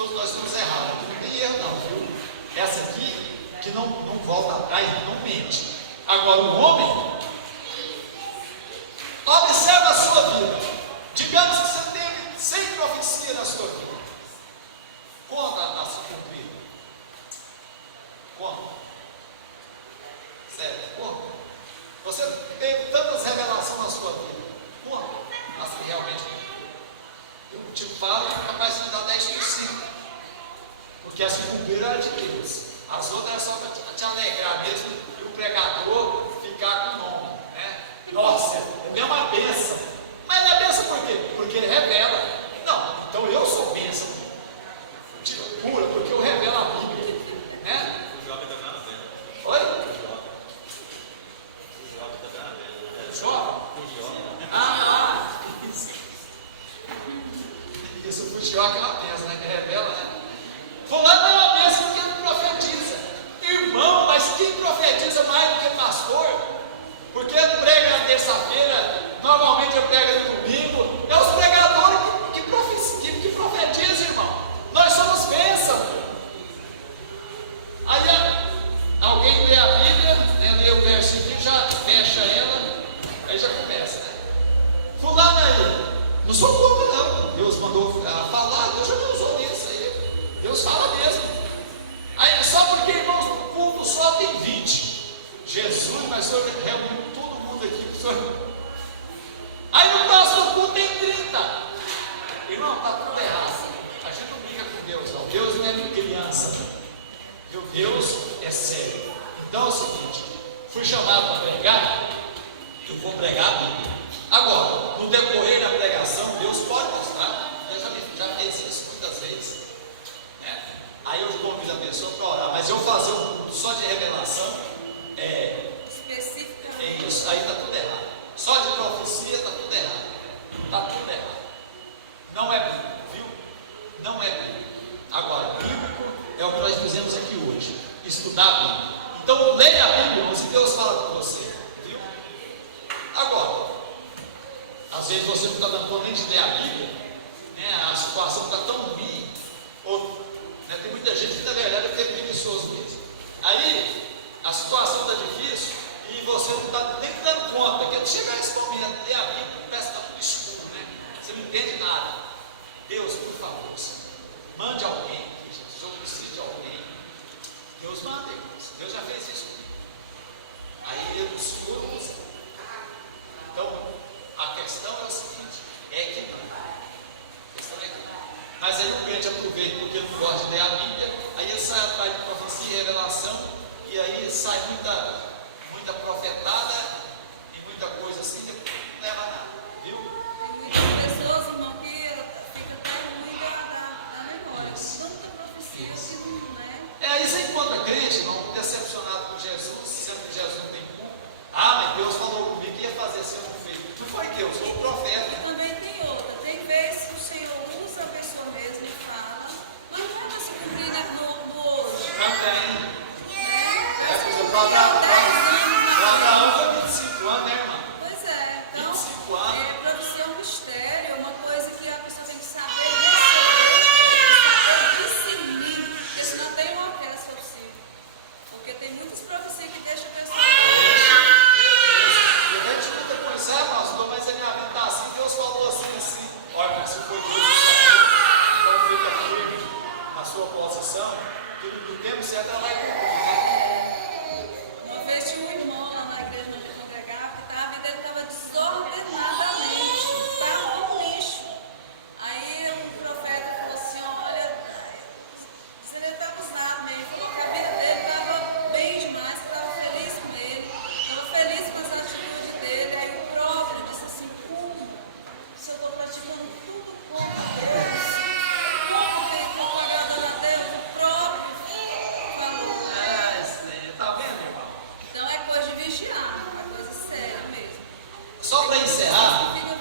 todos nós estamos errados. Aqui não tem erro não, viu? Essa aqui, que não volta atrás, não mente. Agora o homem, observa a sua vida. Digamos que você teve 100 profecias na sua vida. Conta a se cumprir. Conta. Sério, conta. Você teve tantas revelações na sua vida. Conta. Assim, realmente. Eu te falo, é capaz de dar 10%. Porque as que cumpriram eram de Deus. As outras é só para te alegrar mesmo. E o pregador ficar com o nome. Né? Nossa, é uma bênção. Mas não é bênção por quê? Porque ele revela. Não, então eu sou bênção. Tira pura, porque eu revelo a Bíblia. Né? O jovem está na venda. Oi? O jovem está na venda. Jovem? Ah, isso, o futebol é uma bênção, né? Que revela, né? Fulano é uma bênção porque ele profetiza. Irmão, mas quem profetiza mais do que pastor? Porque ele prega na terça-feira, normalmente ele prega no domingo. É os pregadores que profetizam, irmão. Nós somos bênçãos. Aí alguém lê a Bíblia, né, lê o versículo, já fecha ela, aí já começa, né? Fulano aí, não sou contra não. Deus mandou falar, Deus já me usou nisso aí. Deus fala mesmo. Aí, só porque, irmãos, no culto só tem 20. Jesus, mas o senhor reúne todo mundo aqui. Senhor. Aí no próximo culto tem 30. Irmão, está tudo errado. A gente não brinca com Deus, não. Deus não é de criança. Meu Deus é sério. Então é o seguinte: fui chamado para pregar, eu vou pregar a Bíblia. Agora, no decorrer da pregação, Deus pode mostrar. Deus já fez isso muitas vezes. Né? Aí eu convido a pessoa para orar, mas eu fazer um culto só de revelação específico. É isso, aí está tudo errado. Só de profecia está tudo errado. Está tudo errado. Não é bíblico, viu? Não é bíblico. Agora, bíblico é o que nós fizemos aqui hoje. Estudar a Bíblia. Então, leia a Bíblia, se Deus fala com você. Viu? Agora, às vezes você não está dando conta nem de ler a Bíblia, né? A situação está tão ruim. Ou, né? Tem muita gente que, na verdade, é preguiçoso mesmo. Aí, a situação está difícil e você não está nem dando conta. Que chegar esse momento, ler a Bíblia, parece que está tudo escuro, né? Você não entende nada. Deus, por favor, mande alguém. Se eu preciso de alguém, Deus manda, irmãos. Deus já fez isso comigo. Aí ele, o Senhor usa. Então, a questão é o seguinte: é que não. A questão é que não. Mas aí o crente aproveita porque ele não gosta de ler a Bíblia, aí ele sai atrás de profecia e revelação, e aí sai muita profetada e muita coisa assim, que não leva a nada, viu? Tem muitas pessoas, irmão, que fica tão ruim da memória. Tanta profecia que não é. Aí você encontra crente, irmão, decepcionado com Jesus, sendo que Jesus não tem culpa. Mas Deus falou comigo que ia fazer assim, eu não fiz. Não foi Deus, foi o profeta. E também tem outra. Tem vezes que o Senhor usa a pessoa mesmo e fala, mas não vai se cumprir no hoje. Também. Parece que Para Abraão foi foi 25 anos, né, irmão? Pois é, então, 25 anos. profecia é um mistério, uma coisa que a pessoa tem que saber receber, discernir, porque senão até enlouquece o possível. Porque tem muitas profecias que deixam a pessoa. E a gente nunca conhece, pastor, mas a minha vida está assim, Deus falou assim. Olha, se foi Deus que está então fica firme na sua posição, que no tempo certo ela vai cumprir, né? Uma vez tinha um irmão lá na igreja onde eu congregava, que a vida dele estava desordenadamente, estava um lixo. Aí um profeta falou assim, olha, ele estava usado mesmo, falou que a vida dele estava bem demais, estava feliz com ele, estava feliz com as atitudes dele. Aí o próprio disse assim, como? Se eu estou praticando tudo contra Deus, como que eu estou agradando a Deus? O próprio falou. Tá vendo, irmão? Então é coisa de vigiar, uma coisa séria mesmo. Só para encerrar, Fica-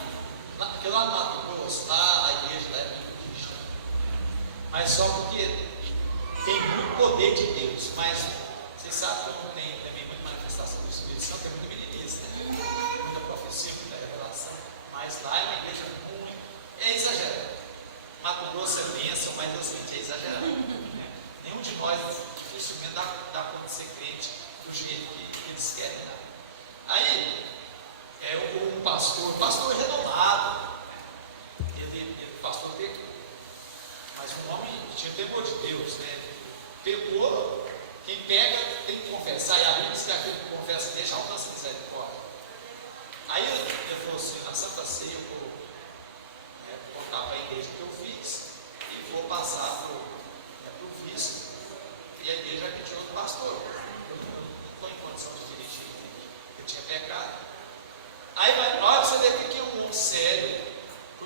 porque lá no Mato Grosso, lá a igreja lá é muito cristã, mas só porque tem muito poder de Deus, mas vocês sabem que eu tenho também muita manifestação do Espírito Santo, tem muita meninice, né? Muita profecia, muita revelação, mas lá é uma igreja muito, é exagerado. Mato Grosso é bênção, mas eu sei que é exagerado. Né? Nenhum de nós dificilmente dá conta de ser crente do jeito que eles querem. Né? Aí, um pastor renomado, ele pastor pecou, mas um homem que tinha temor de Deus, né? Pecou, quem pega tem que confessar, e a Bíblia diz que aquele que confessa deixa alcançar misericórdia. Aí ele falou assim: na Santa Ceia eu vou contar para a igreja o que eu fiz e vou passar para o vice, e a igreja vai pedir outro pastor. Eu não estou em condição de dirigir a igreja, eu tinha pecado. Aí olha, você vê que é um homem sério,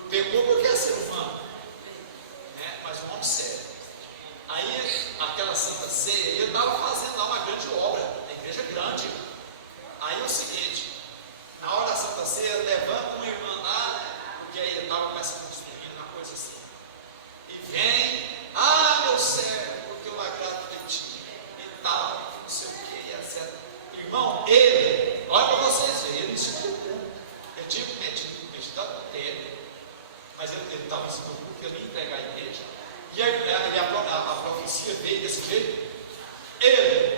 pecou porque é ser humano, né? Mas um homem sério. Aí aquela Santa Ceia, ele estava fazendo lá uma grande obra, a igreja é grande. Aí é o seguinte: na hora da Santa Ceia, levanta uma irmã lá, porque aí ele começa a construir uma coisa assim. E vem, meu servo, porque eu agrado de ti, e tal, não sei o que, etc. Irmão, ele, olha para vocês verem, ele se preocupou. Eu tive meditado no tempo, mas ele estava se preocupando porque ele ia entregar a igreja. E a profecia veio desse jeito. Ele,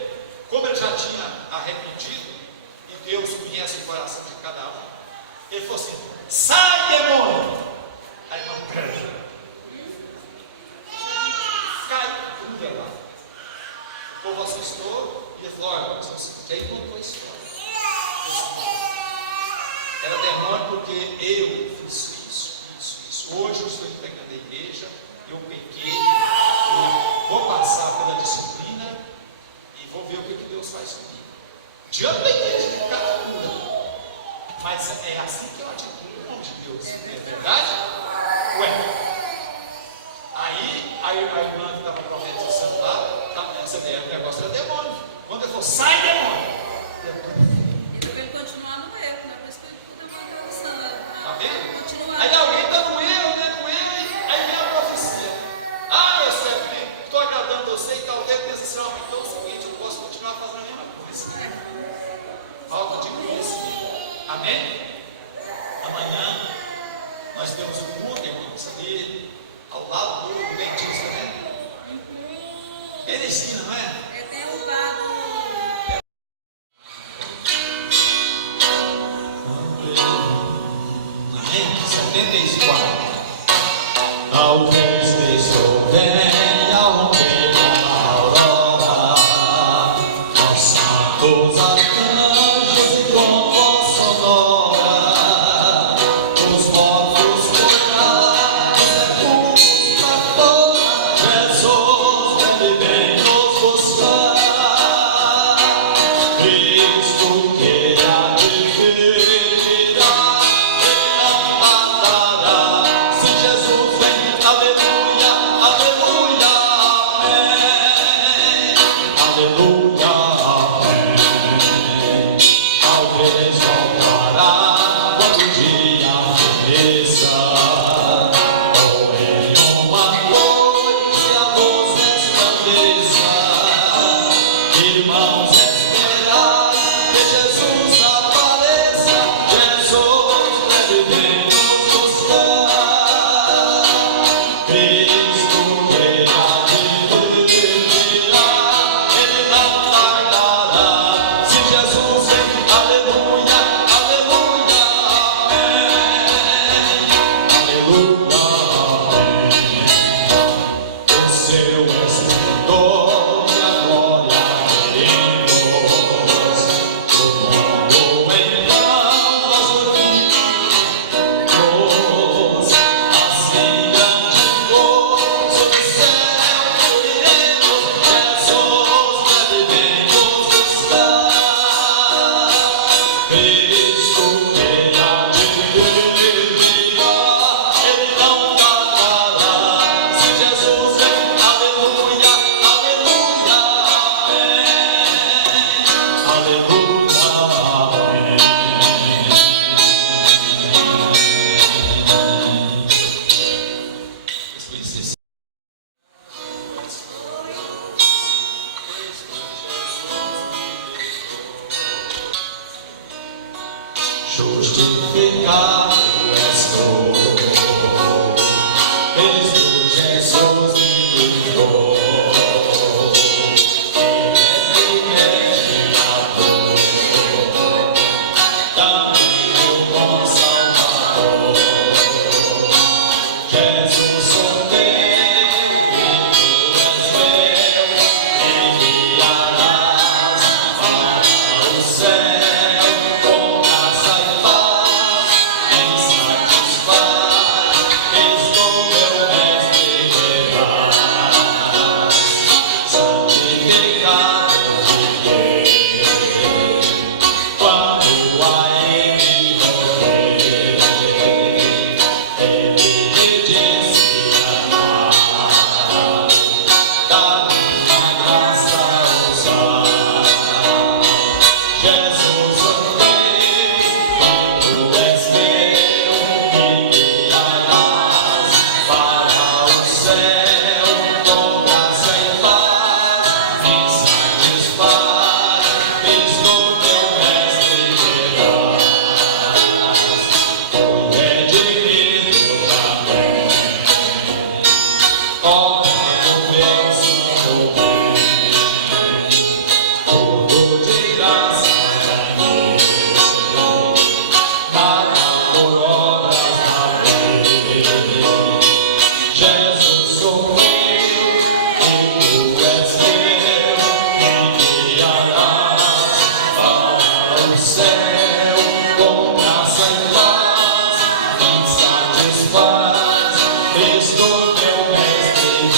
como ele já tinha arrependido, e Deus conhece o coração de cada um, ele falou assim: sai, demônio! Aí irmão, cai tudo lá. O povo assustou e ele falou: olha, que aí contou a história. Era demônio porque eu fiz isso. Hoje eu estou entregando a igreja, eu pequei, eu vou passar pela disciplina e vou ver o que Deus faz comigo. Diante da igreja de cada cura. Mas é assim que eu atitudo o nome de Deus, não é verdade? Aí a irmã que estava profetizando lá, o negócio era demônio. Quando ele falou: sai, demônio! Ele continuar no erro, né? Por isso que tudo é uma oração. Tá vendo? Continuar. Aí alguém está no erro, né? No erro, aí vem a profecia. Eu sei, estou agradando você e talvez pense assim: então é o seguinte, eu posso continuar fazendo a mesma coisa. Falta de conhecimento. Amém? Amanhã nós temos um culto, irmãos, ali ao lado do dentista, né? Bem na esquina, não é? Eu tenho um lado. Amém? 74. Talvez Cristo venha a aurora, nós santos arcanjos e com voz sonora, os mortos curados, sepulcros pra fora, Jesus vem nos buscar. Cristo que há de vir virá e não tardará. Ó, o meu Senhor, tudo de graça é nada por obras da lei. Jesus sou eu, e tu és meu, me guiarás para o céu, com graça e paz, me satisfaz, Cristo meu mestre.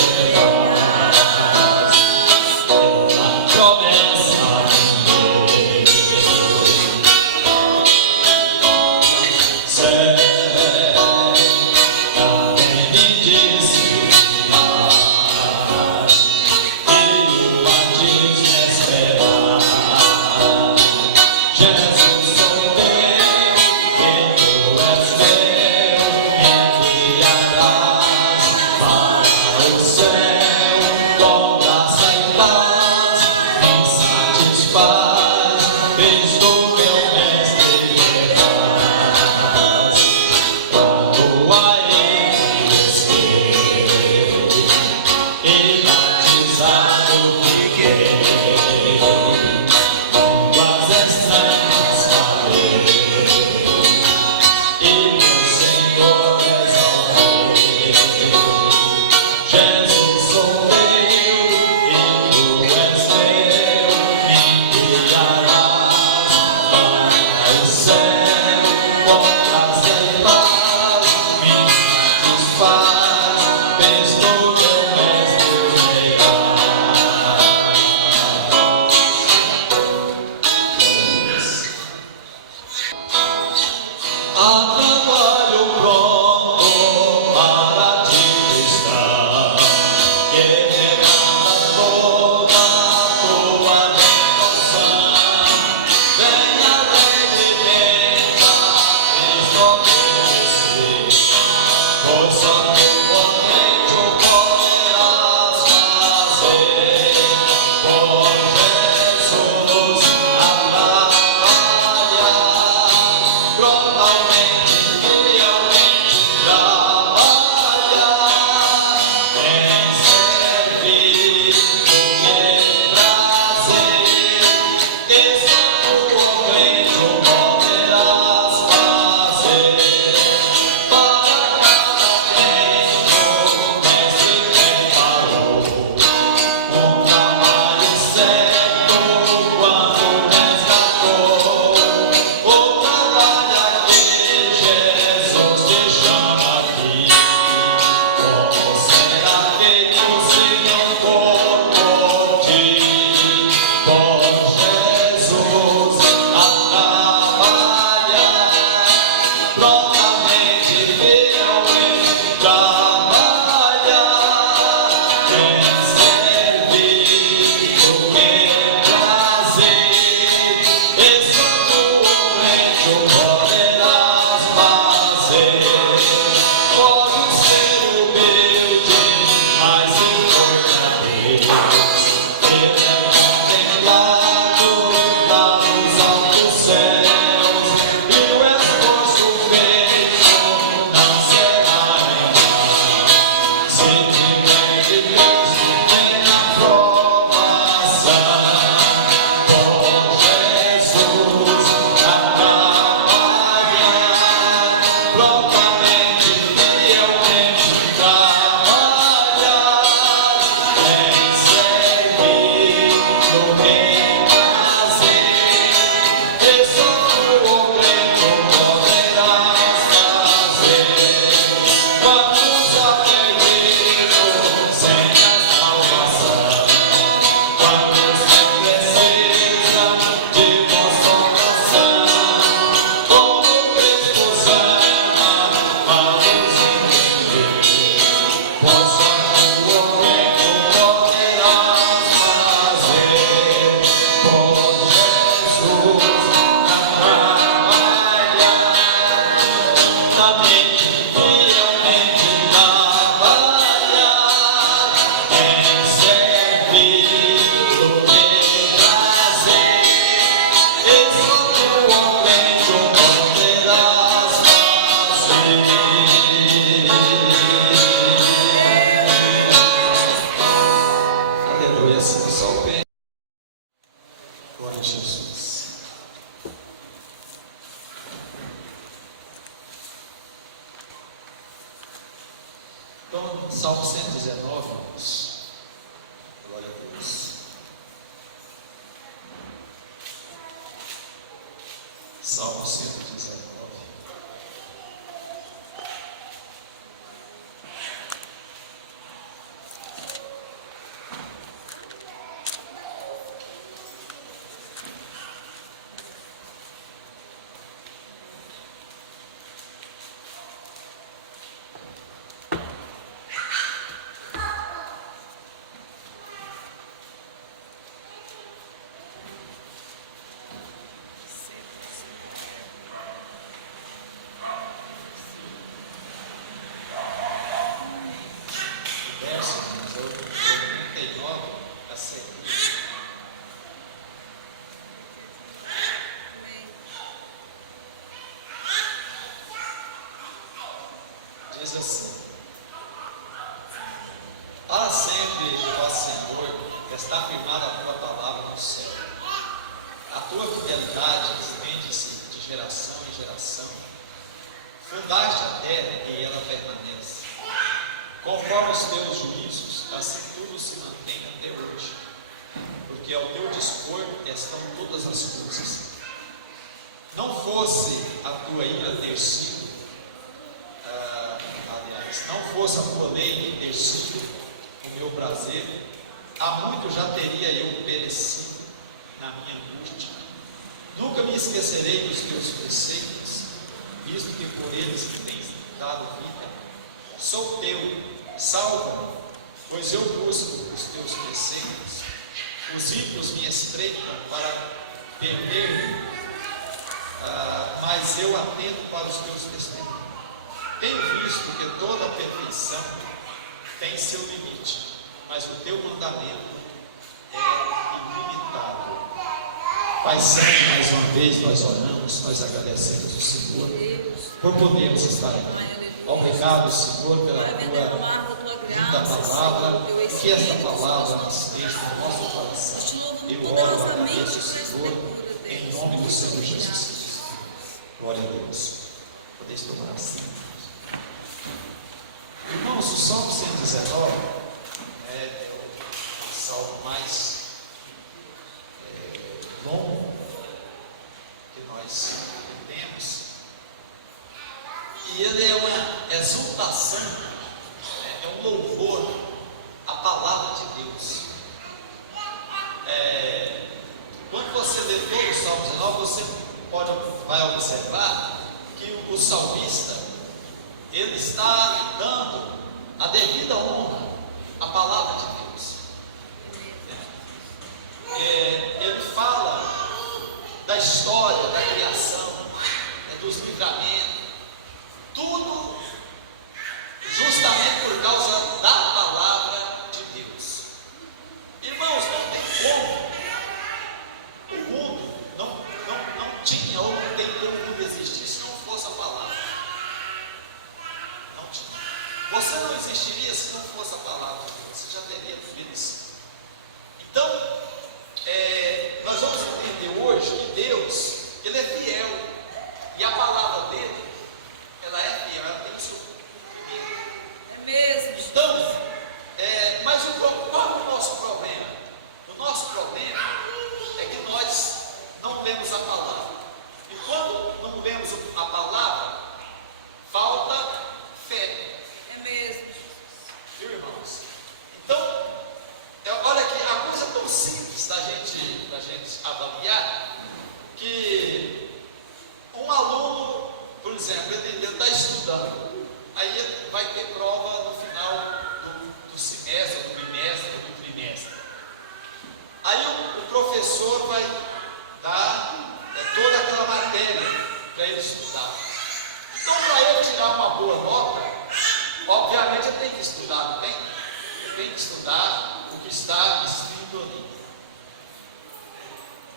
119, irmãos. Glória a Deus. Salmo 119. Verso, irmãos, é o 39 a seguir. Amém. Diz assim: para sempre, ó Senhor, está firmada a tua palavra no céu. A tua fidelidade estende-se de geração em geração. Fundaste a terra e ela permanece. Conforme os teus juízos, assim tudo se mantém até hoje. Porque ao teu dispor estão todas as coisas. Não fosse a tua ira ter sido, não fosse a tua lei ter sido o meu prazer, há muito já teria eu perecido na minha angústia. Nunca me esquecerei dos teus preceitos, visto que por eles me tens dado vida. Sou teu, salva-me, pois eu busco os teus preceitos. Os ímpios me espreitam para perder-me, mas eu atento para os teus testemunhos. Tenho visto que toda a perfeição tem seu limite, mas o teu mandamento é ilimitado. Pai Santo, mais uma vez nós oramos, nós agradecemos ao Senhor por podermos estar aqui. Obrigado, Senhor, pela tua linda palavra, que esta palavra esteja no nosso coração. Eu oro e agradeço, Senhor, em nome do Senhor Jesus Cristo. Glória a Deus. Podeis tomar assim. Irmãos, o Salmo 119 é o salmo mais longo que nós temos, e ele é uma exultação, é um louvor à palavra de Deus. Quando você lê todo o Salmo 19, você vai observar que o salmista ele está dando a devida honra à palavra de Deus. Ele fala da história, da criação, dos livramentos, tudo justamente por causa da palavra de Deus. Irmãos, não tem como o mundo não tinha ou não tem como o mundo existir se não fosse a palavra. Não tinha. Você não existiria se não fosse a palavra de Deus. Você já teria vivido isso. Então, nós vamos entender hoje que Deus, Ele é fiel, e a palavra dele, ela é fiel, ela tem o seu cumprimento. É mesmo. Então, mas qual é o nosso problema? O nosso problema é que nós não lemos a palavra, e quando não lemos a palavra, falta fé. É mesmo. Viu, irmãos? Então, olha aqui, a coisa tão simples da gente avaliar, que um aluno, por exemplo, ele está estudando, aí ele vai ter prova no final do semestre, do bimestre, do trimestre. Aí o professor vai dar toda aquela matéria para ele estudar. Então, para ele tirar uma boa nota, obviamente ele tem que estudar, não tem? Ele tem que estudar o que está escrito ali.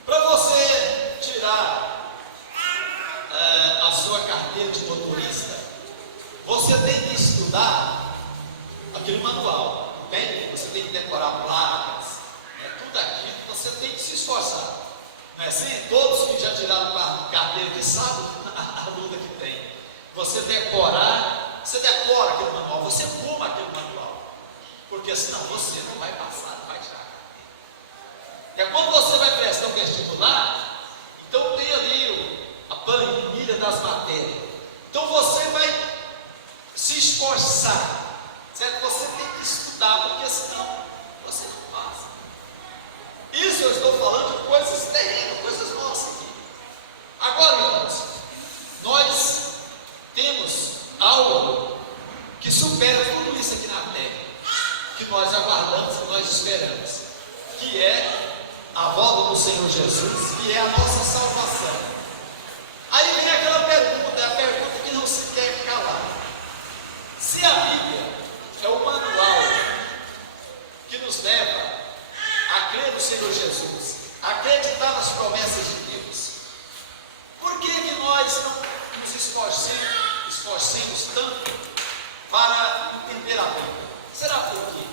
Para você tirar a sua carteira de motorista, você tem que estudar aquele manual, não tem? Você tem que decorar placas, tudo aquilo, você tem que se esforçar. Não é assim? Todos que já tiraram carteira que sabem a luta que tem. Você decora aquele manual, você fuma aquele manual. porque senão você não vai passar, não vai tirar a carteira. É quando você vai prestar um vestibular, então tem ali a planilha das matérias. Então você vai se esforçar, certo? Você tem que estudar, porque senão você não passa. Isso eu estou falando de coisas terrenas, coisas nossas aqui. Agora, irmãos, nós temos algo que supera tudo isso aqui na terra, que nós aguardamos, que nós esperamos, que é a volta do Senhor Jesus, que é a nossa salvação. Aí vem aquela pergunta, a pergunta que não se quer calar. Se a Bíblia é o manual que nos leva a crer no Senhor Jesus, a acreditar nas promessas de Deus, por que nós não nos esforcemos tanto para entender a Bíblia? Será por quê?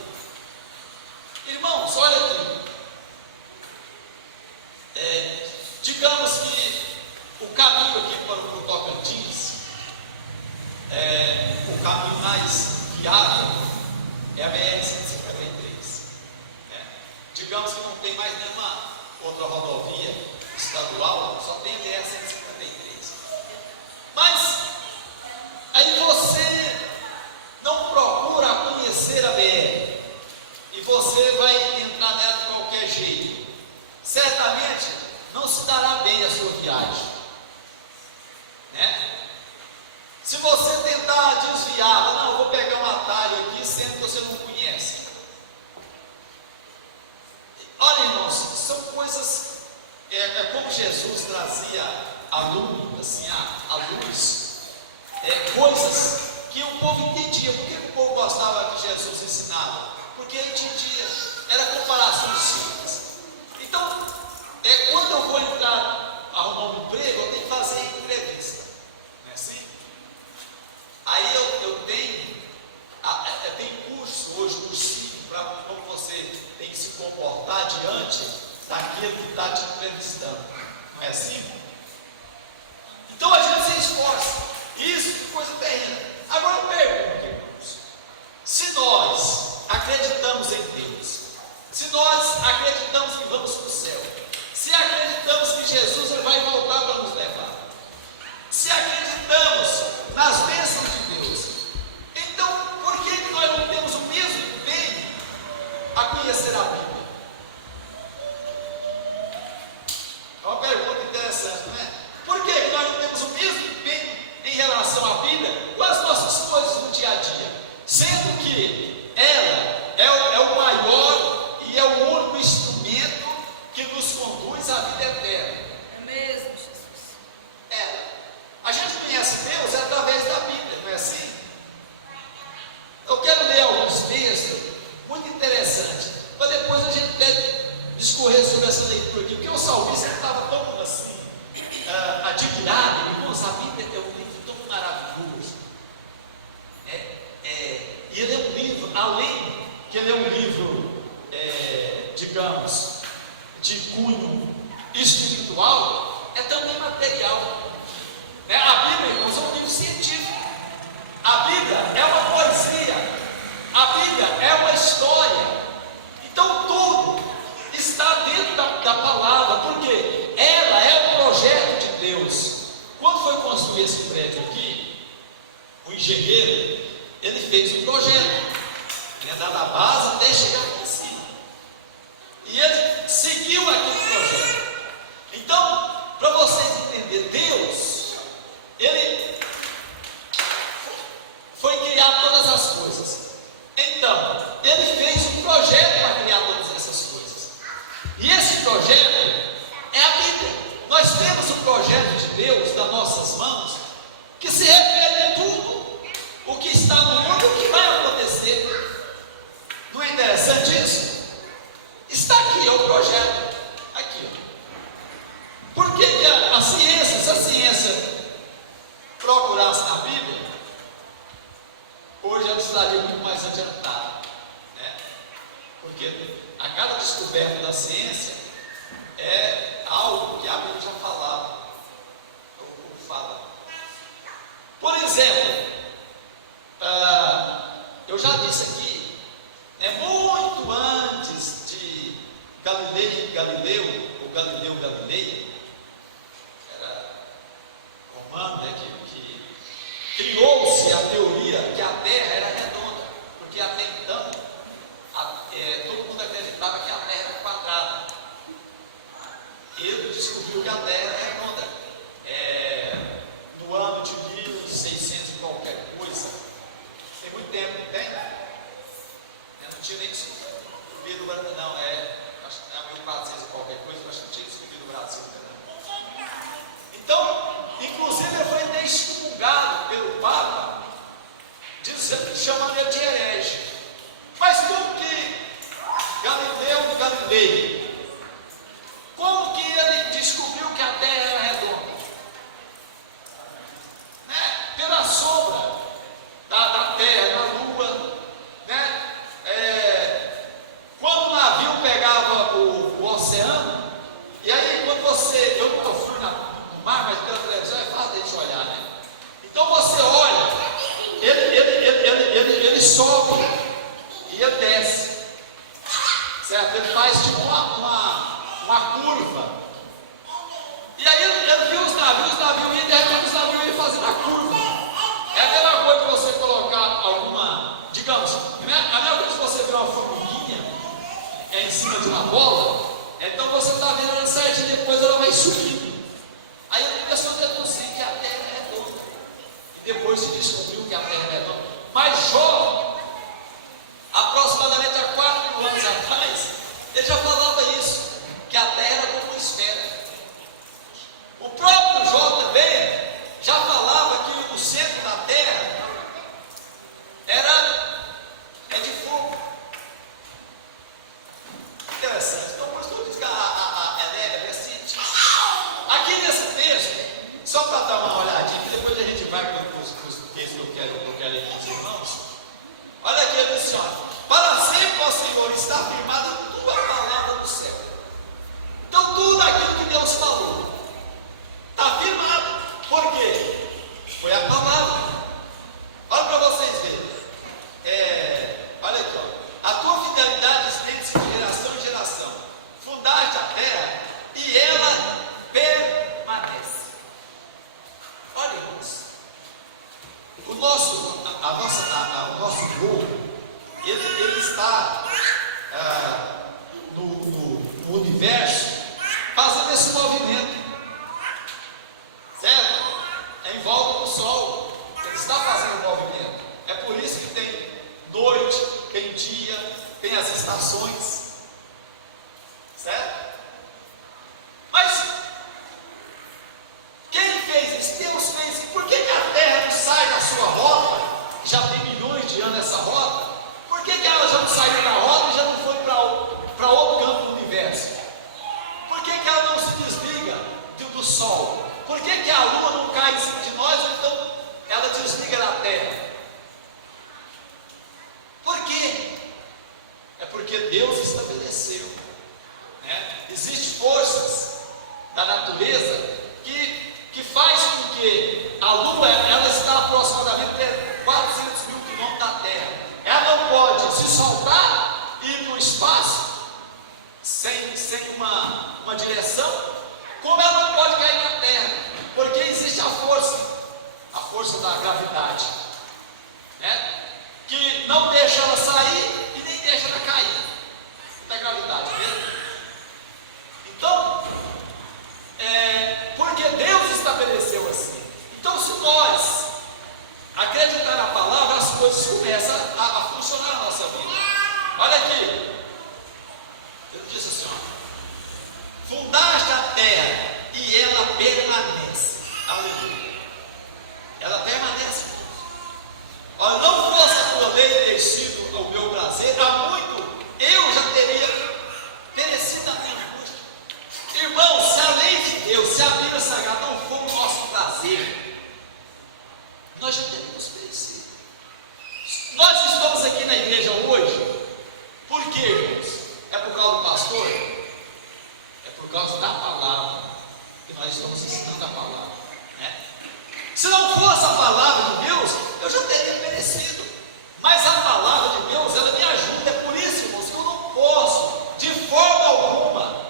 Irmãos, olha aqui. Digamos que o caminho aqui para o Tocantins, o caminho mais viável é a BR-153. Digamos que não tem mais nenhuma outra rodovia estadual, só tem a BR-153. Mas aí você não procura conhecer a BR e você vai entrar nela de qualquer jeito. Certamente não se dará bem a sua viagem, né? Se você tentar desviar, não, eu vou pegar um atalho aqui, sendo que você não conhece. Olha, irmãos, são coisas, como Jesus trazia a luz, assim, a luz, coisas que o povo entendia. Por que o povo gostava que Jesus ensinava? Porque ele entendia, era comparações simples. Então, quando eu vou entrar, arrumar um emprego, eu tenho que fazer entrevista, não é assim? Aí eu tenho curso hoje, cursinho, para como você tem que se comportar diante daquele que está te entrevistando, não é assim? Então a gente se esforça, isso é coisa terrena. Agora eu pergunto, irmãos, se nós acreditamos em Deus, se nós acreditamos que vamos para o céu, se acreditamos que Jesus ele vai voltar para nos levar, se acreditamos nas bênçãos de Deus, então por que nós não temos o mesmo empenho a conhecer a Bíblia? É uma pergunta interessante, não é? Por que nós não temos o mesmo empenho em relação à Bíblia com as nossas coisas do dia a dia, sendo que ela é o maior e é o único instrumento que nos conduz à vida eterna? É mesmo, Jesus. A gente conhece Deus através da Bíblia, não é assim? Eu quero ler alguns textos muito interessantes, para depois a gente discorrer sobre essa leitura aqui, porque o salmista estava tão assim, admirado. Irmãos, a Bíblia é um livro tão maravilhoso, e ele é um livro, além que ele é um livro, digamos, de cunho espiritual, é também material. A Bíblia, irmãos, é um livro científico. A Bíblia é uma poesia. A Bíblia é uma história. Então tudo está dentro da palavra, porque ela é o projeto de Deus. Quando foi construir esse prédio aqui, o engenheiro, ele fez um projeto, da base até chegar aqui em cima. E ele seguiu aquele projeto. Então, para vocês entenderem, Deus, ele foi criar todas as coisas. Então, ele fez um projeto para criar todas essas coisas. E esse projeto é a Bíblia. Nós temos um projeto de Deus nas nossas mãos, que se refere a tudo o que está no mundo e o que vai acontecer. Não é interessante isso? Está aqui, é o projeto. Aqui. Por que a ciência, se a ciência procurasse na Bíblia, hoje ela estaria muito mais adiantada, né? Porque a cada descoberta da ciência é algo que a Bíblia já falava, ou fala. Por exemplo, eu já disse aqui, Galileu, ou Galileu Galilei, era romano, né, que criou-se a teoria que a Terra era redonda, porque até então todo mundo acreditava que a Terra era quadrada. Ele descobriu que a Terra era redonda. No ano de 1600 e qualquer coisa, tem muito tempo, não tem? Eu não tinha nem descobrido o Brasil, não, acho que é 1400 e qualquer coisa, mas não tinha descobrido o Brasil ainda não. Então, inclusive ele foi até excomungado pelo Papa, chamando ele de herege. Mas como que Galileu Galilei, como que ele descobriu que a Terra era redonda? Pela sombra da Terra, da Lua, né? Quando o navio pegava o oceano, e aí quando eu nunca fui no mar, mas pela televisão é fácil de a gente olhar, né? Então você olha, ele sobe e ele desce, certo? Ele faz tipo uma curva. E aí ele viu os navios e de repente os navios iam fazendo a curva. É aquela coisa que você colocar digamos, a mesma coisa que você vê uma formiguinha em cima de uma bola, então você está vendo ela certinho e depois ela vai subindo. Aí ele começou a deduzir que a Terra é redonda. E depois se descobriu que a Terra é redonda. Mas Jó, aproximadamente há 4 mil anos atrás, ele já falava isso, que a Terra era como uma esfera. O próprio Jó também já falava que o centro da Terra é de fogo. Interessante. Então, por isso que eu disse que a Enélia é científica. Aqui nesse texto, só para dar uma olhadinha, que depois a gente vai para os textos que eu quero ler com os irmãos. Olha aqui, ele diz assim: para sempre, ó Senhor, está firmada a tua palavra no céu. Então, tudo aquilo que Deus falou está firmado. Por quê? Foi a palavra. Olha para vocês verem. Olha aqui, a tua fidelidade estende-se de geração em geração. Fundaste a terra e ela permanece. Olha isso. O nosso globo, ele está no universo fazendo esse movimento. Certo? Em volta do Sol. Ele está fazendo o movimento. É por isso que tem noite, tem dia, tem as estações. Certo? Mas quem fez isso? Deus fez isso. Por que a Terra não sai da sua rota? Já tem milhões de anos essa rota. Por que ela já não saiu da rota e já não foi para outro canto do universo? Por que ela não se desliga do Sol? Por que a Lua não cai em cima de nós, ou então ela desliga da Terra? Por quê? É porque Deus estabeleceu, né? Existem forças da natureza que faz com que a Lua, ela está aproximadamente 400 mil quilômetros da Terra. Ela não pode se soltar e ir no espaço sem uma direção, como ela não pode cair na Terra, porque existe a força da gravidade, né? Que não deixa ela sair e nem deixa ela cair, da gravidade, mesmo. Então, porque Deus estabeleceu assim. Então, se nós acreditar na palavra, as coisas começam a funcionar na nossa vida. Olha aqui, ele disse assim: fundaste a terra e ela permanece. Aleluia. Ela permanece. Olha, não fosse a tua lei ter sido o meu prazer, há muito eu já teria perecido na minha angústia. Irmãos, se a lei de Deus, se a Bíblia Sagrada não for o nosso prazer, nós já teríamos perecido. Nós estamos aqui na igreja hoje, por quê, irmãos? É por causa do pastor? É por causa da palavra, que nós estamos ensinando a palavra, né? Se não fosse a palavra de Deus, eu já teria perecido. Mas a palavra de Deus, ela me ajuda. É por isso, irmãos, que eu não posso, de forma alguma,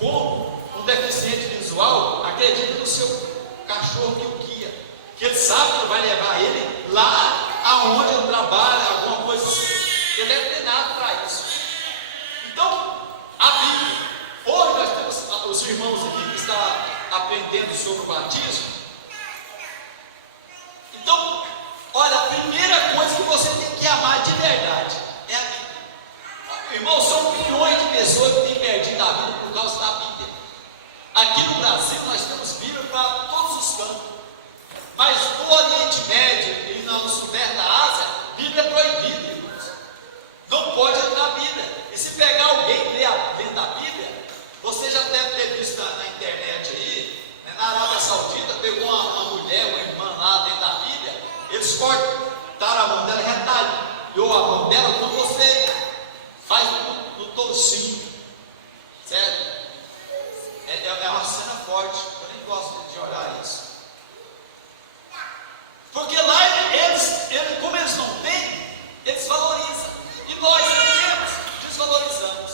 como um deficiente visual acredita no seu cachorro que o guia, que ele sabe que vai levar ele lá aonde ele trabalha, alguma coisa assim. Ele é treinado para isso. Então, a Bíblia, hoje nós temos os irmãos aqui que estão aprendendo sobre o batismo. Então, olha, a primeira coisa que você tem que amar de verdade é a Bíblia. Irmãos, são milhões de pessoas que têm perdido a vida por causa da Bíblia. Aqui no Brasil nós temos Bíblia para todos os cantos. Mas no Oriente Médio e no Sudeste da Ásia, Bíblia é proibida, irmãos. Não pode entrar a Bíblia. E se pegar alguém lendo a Bíblia, você já deve ter visto na internet aí, né, na Arábia Saudita, pegou uma mulher, uma irmã lá dentro da Bíblia, eles cortaram a mão dela, retalhou a mão dela, quando você faz no toucinho, certo? É uma cena forte, eu nem gosto de olhar isso. Porque lá como eles não têm, eles valorizam. E nós que temos, desvalorizamos.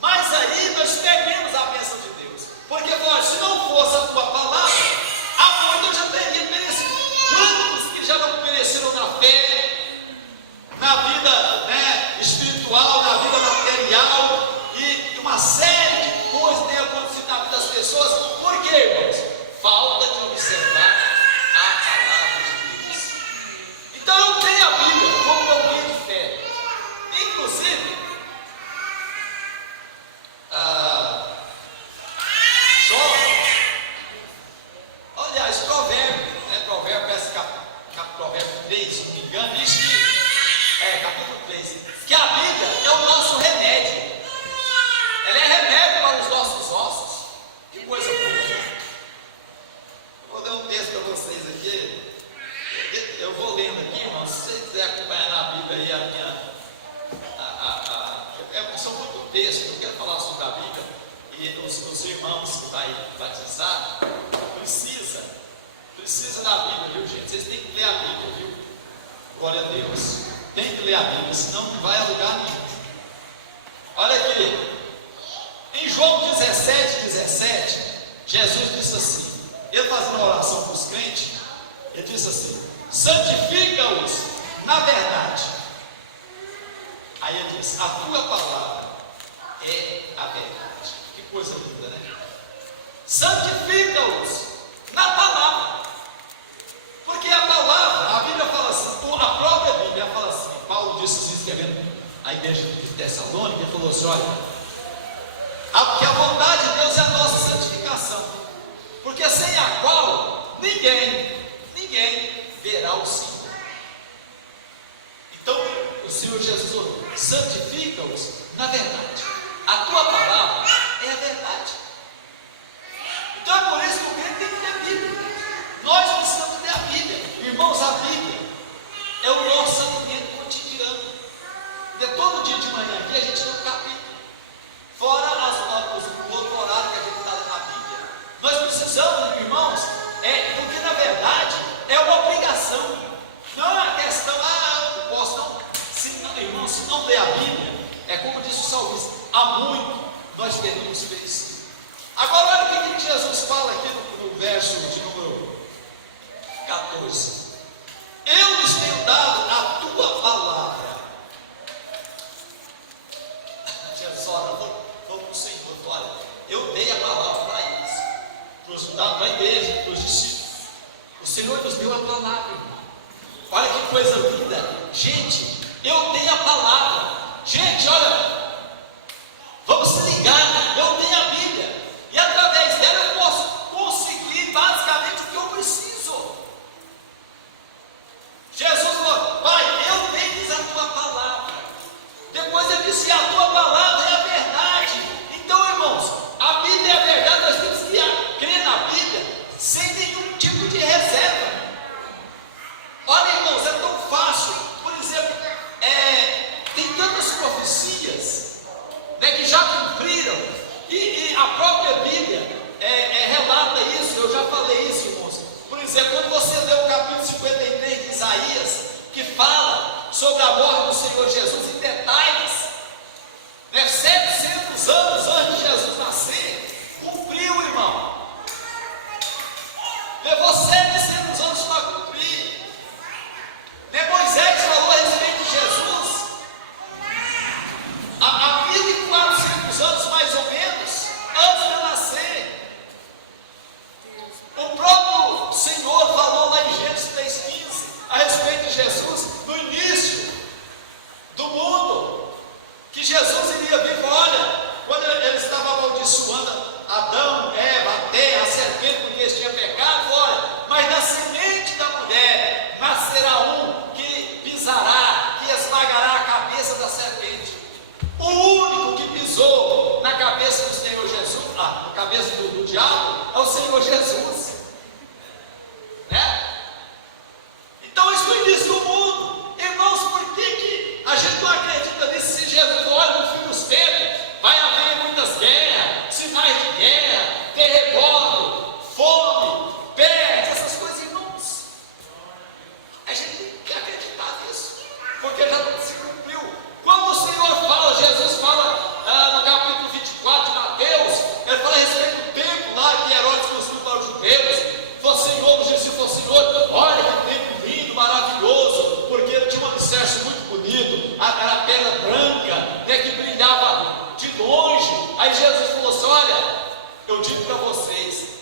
Mas aí nós perdemos a bênção de Deus. Porque se não fosse a tua palavra, a eu já teria merecido. Quantos que já não mereceram na fé, na vida, né, espiritual, na vida material, e uma série de coisas tem acontecido na vida das pessoas. Por quê, irmãos? Falta de observar a palavra de Deus. Então eu tenho a Bíblia como meu guia de fé. Inclusive, Jó, aliás, Provérbio, né? Provérbio, parece Provérbio 3, se não me engano, diz que capítulo 3, que a Bíblia é o nosso remédio. Ela é remédio para os nossos ossos. Que coisa boa. Vou dar um texto para vocês aqui. Eu vou lendo aqui, irmãos. Se você quiser acompanhar na Bíblia aí são muitos textos. Eu quero falar sobre a Bíblia. E os irmãos que vai batizar precisa da Bíblia, viu, gente? Vocês têm que ler a Bíblia, viu? Glória a Deus. Tem que ler a Bíblia, senão não vai a lugar nenhum. Olha aqui. Em João 17, Jesus disse assim, ele fazendo uma oração para os crentes, ele disse assim: santifica-os na verdade. Aí ele diz: a tua palavra é a verdade. Que coisa linda, né? Santifica-os na palavra. Porque a palavra, a Bíblia fala assim, a própria Bíblia fala assim, Paulo disse assim, escrevendo a igreja de Tessalônica, ele falou assim: olha, que a vontade de Deus é a nossa santificação, porque sem a qual ninguém verá o Senhor. Então o Senhor Jesus falou: santifica-os na verdade. A tua palavra é a verdade. Então é por isso que o crente tem que ler a Bíblia. Nós precisamos ler a Bíblia. Irmãos, a Bíblia é o nosso alimento cotidiano. E todo dia de manhã aqui a gente lê um capítulo. Fora o outro horário que a gente está lendo a Bíblia. Nós precisamos, irmãos, porque na verdade é uma obrigação. Não é uma questão, eu posso não. Irmão, se não ler a Bíblia, é como disse o salmista, há muito nós teríamos perecido. Agora olha o que Jesus fala aqui no verso de número 14. Eu lhes tenho dado a tua palavra. Jesus ora, vou para o Senhor, olha, eu dei a palavra para eles, para a igreja, para os discípulos. O Senhor nos deu a palavra, irmão. Olha que coisa linda. Gente, eu dei a palavra. Gente, olha, vamos se ligar. Eu dei a Bíblia. E através dela eu posso conseguir basicamente o que eu preciso. Jesus falou: Pai, eu dei-lhes a tua palavra. Depois ele disse: a tua palavra é a verdade. Então, irmãos, a Bíblia é a verdade. Nós temos que crer na Bíblia sem nenhum tipo de reserva. Olha, irmãos, é tão fácil. Por exemplo, tem tantas profecias, né, que já cumpriram. O próprio Senhor falou lá em Gênesis 3,15 a respeito de Jesus, no início do mundo, que Jesus iria vir. Olha, quando ele estava amaldiçoando Adão, Eva, a terra, a serpente, porque eles tinham pecado, olha, mas da semente da mulher nascerá um que pisará, que esmagará a cabeça da serpente. O único que pisou na cabeça do Senhor Jesus, na cabeça do diabo, é o Senhor Jesus, né? Então isso foi o início do mundo. Irmãos, por que a gente não acredita nisso? Se Jesus olha no fim dos tempos, vai haver muitas guerras, sinais de guerra, terremoto, fome, peste, essas coisas, irmãos. A gente tem que acreditar nisso, porque já se cumpriu. Quando o Senhor fala, Jesus fala no capítulo 24 de Mateus, ele fala a respeito do templo lá que Herodes construiu para os judeus. Senhor, disse o Senhor, olha que templo lindo, maravilhoso, porque ele tinha um alicerce muito bonito, era pedra branca, né, que brilhava de longe. Aí Jesus falou assim: olha, eu digo para vocês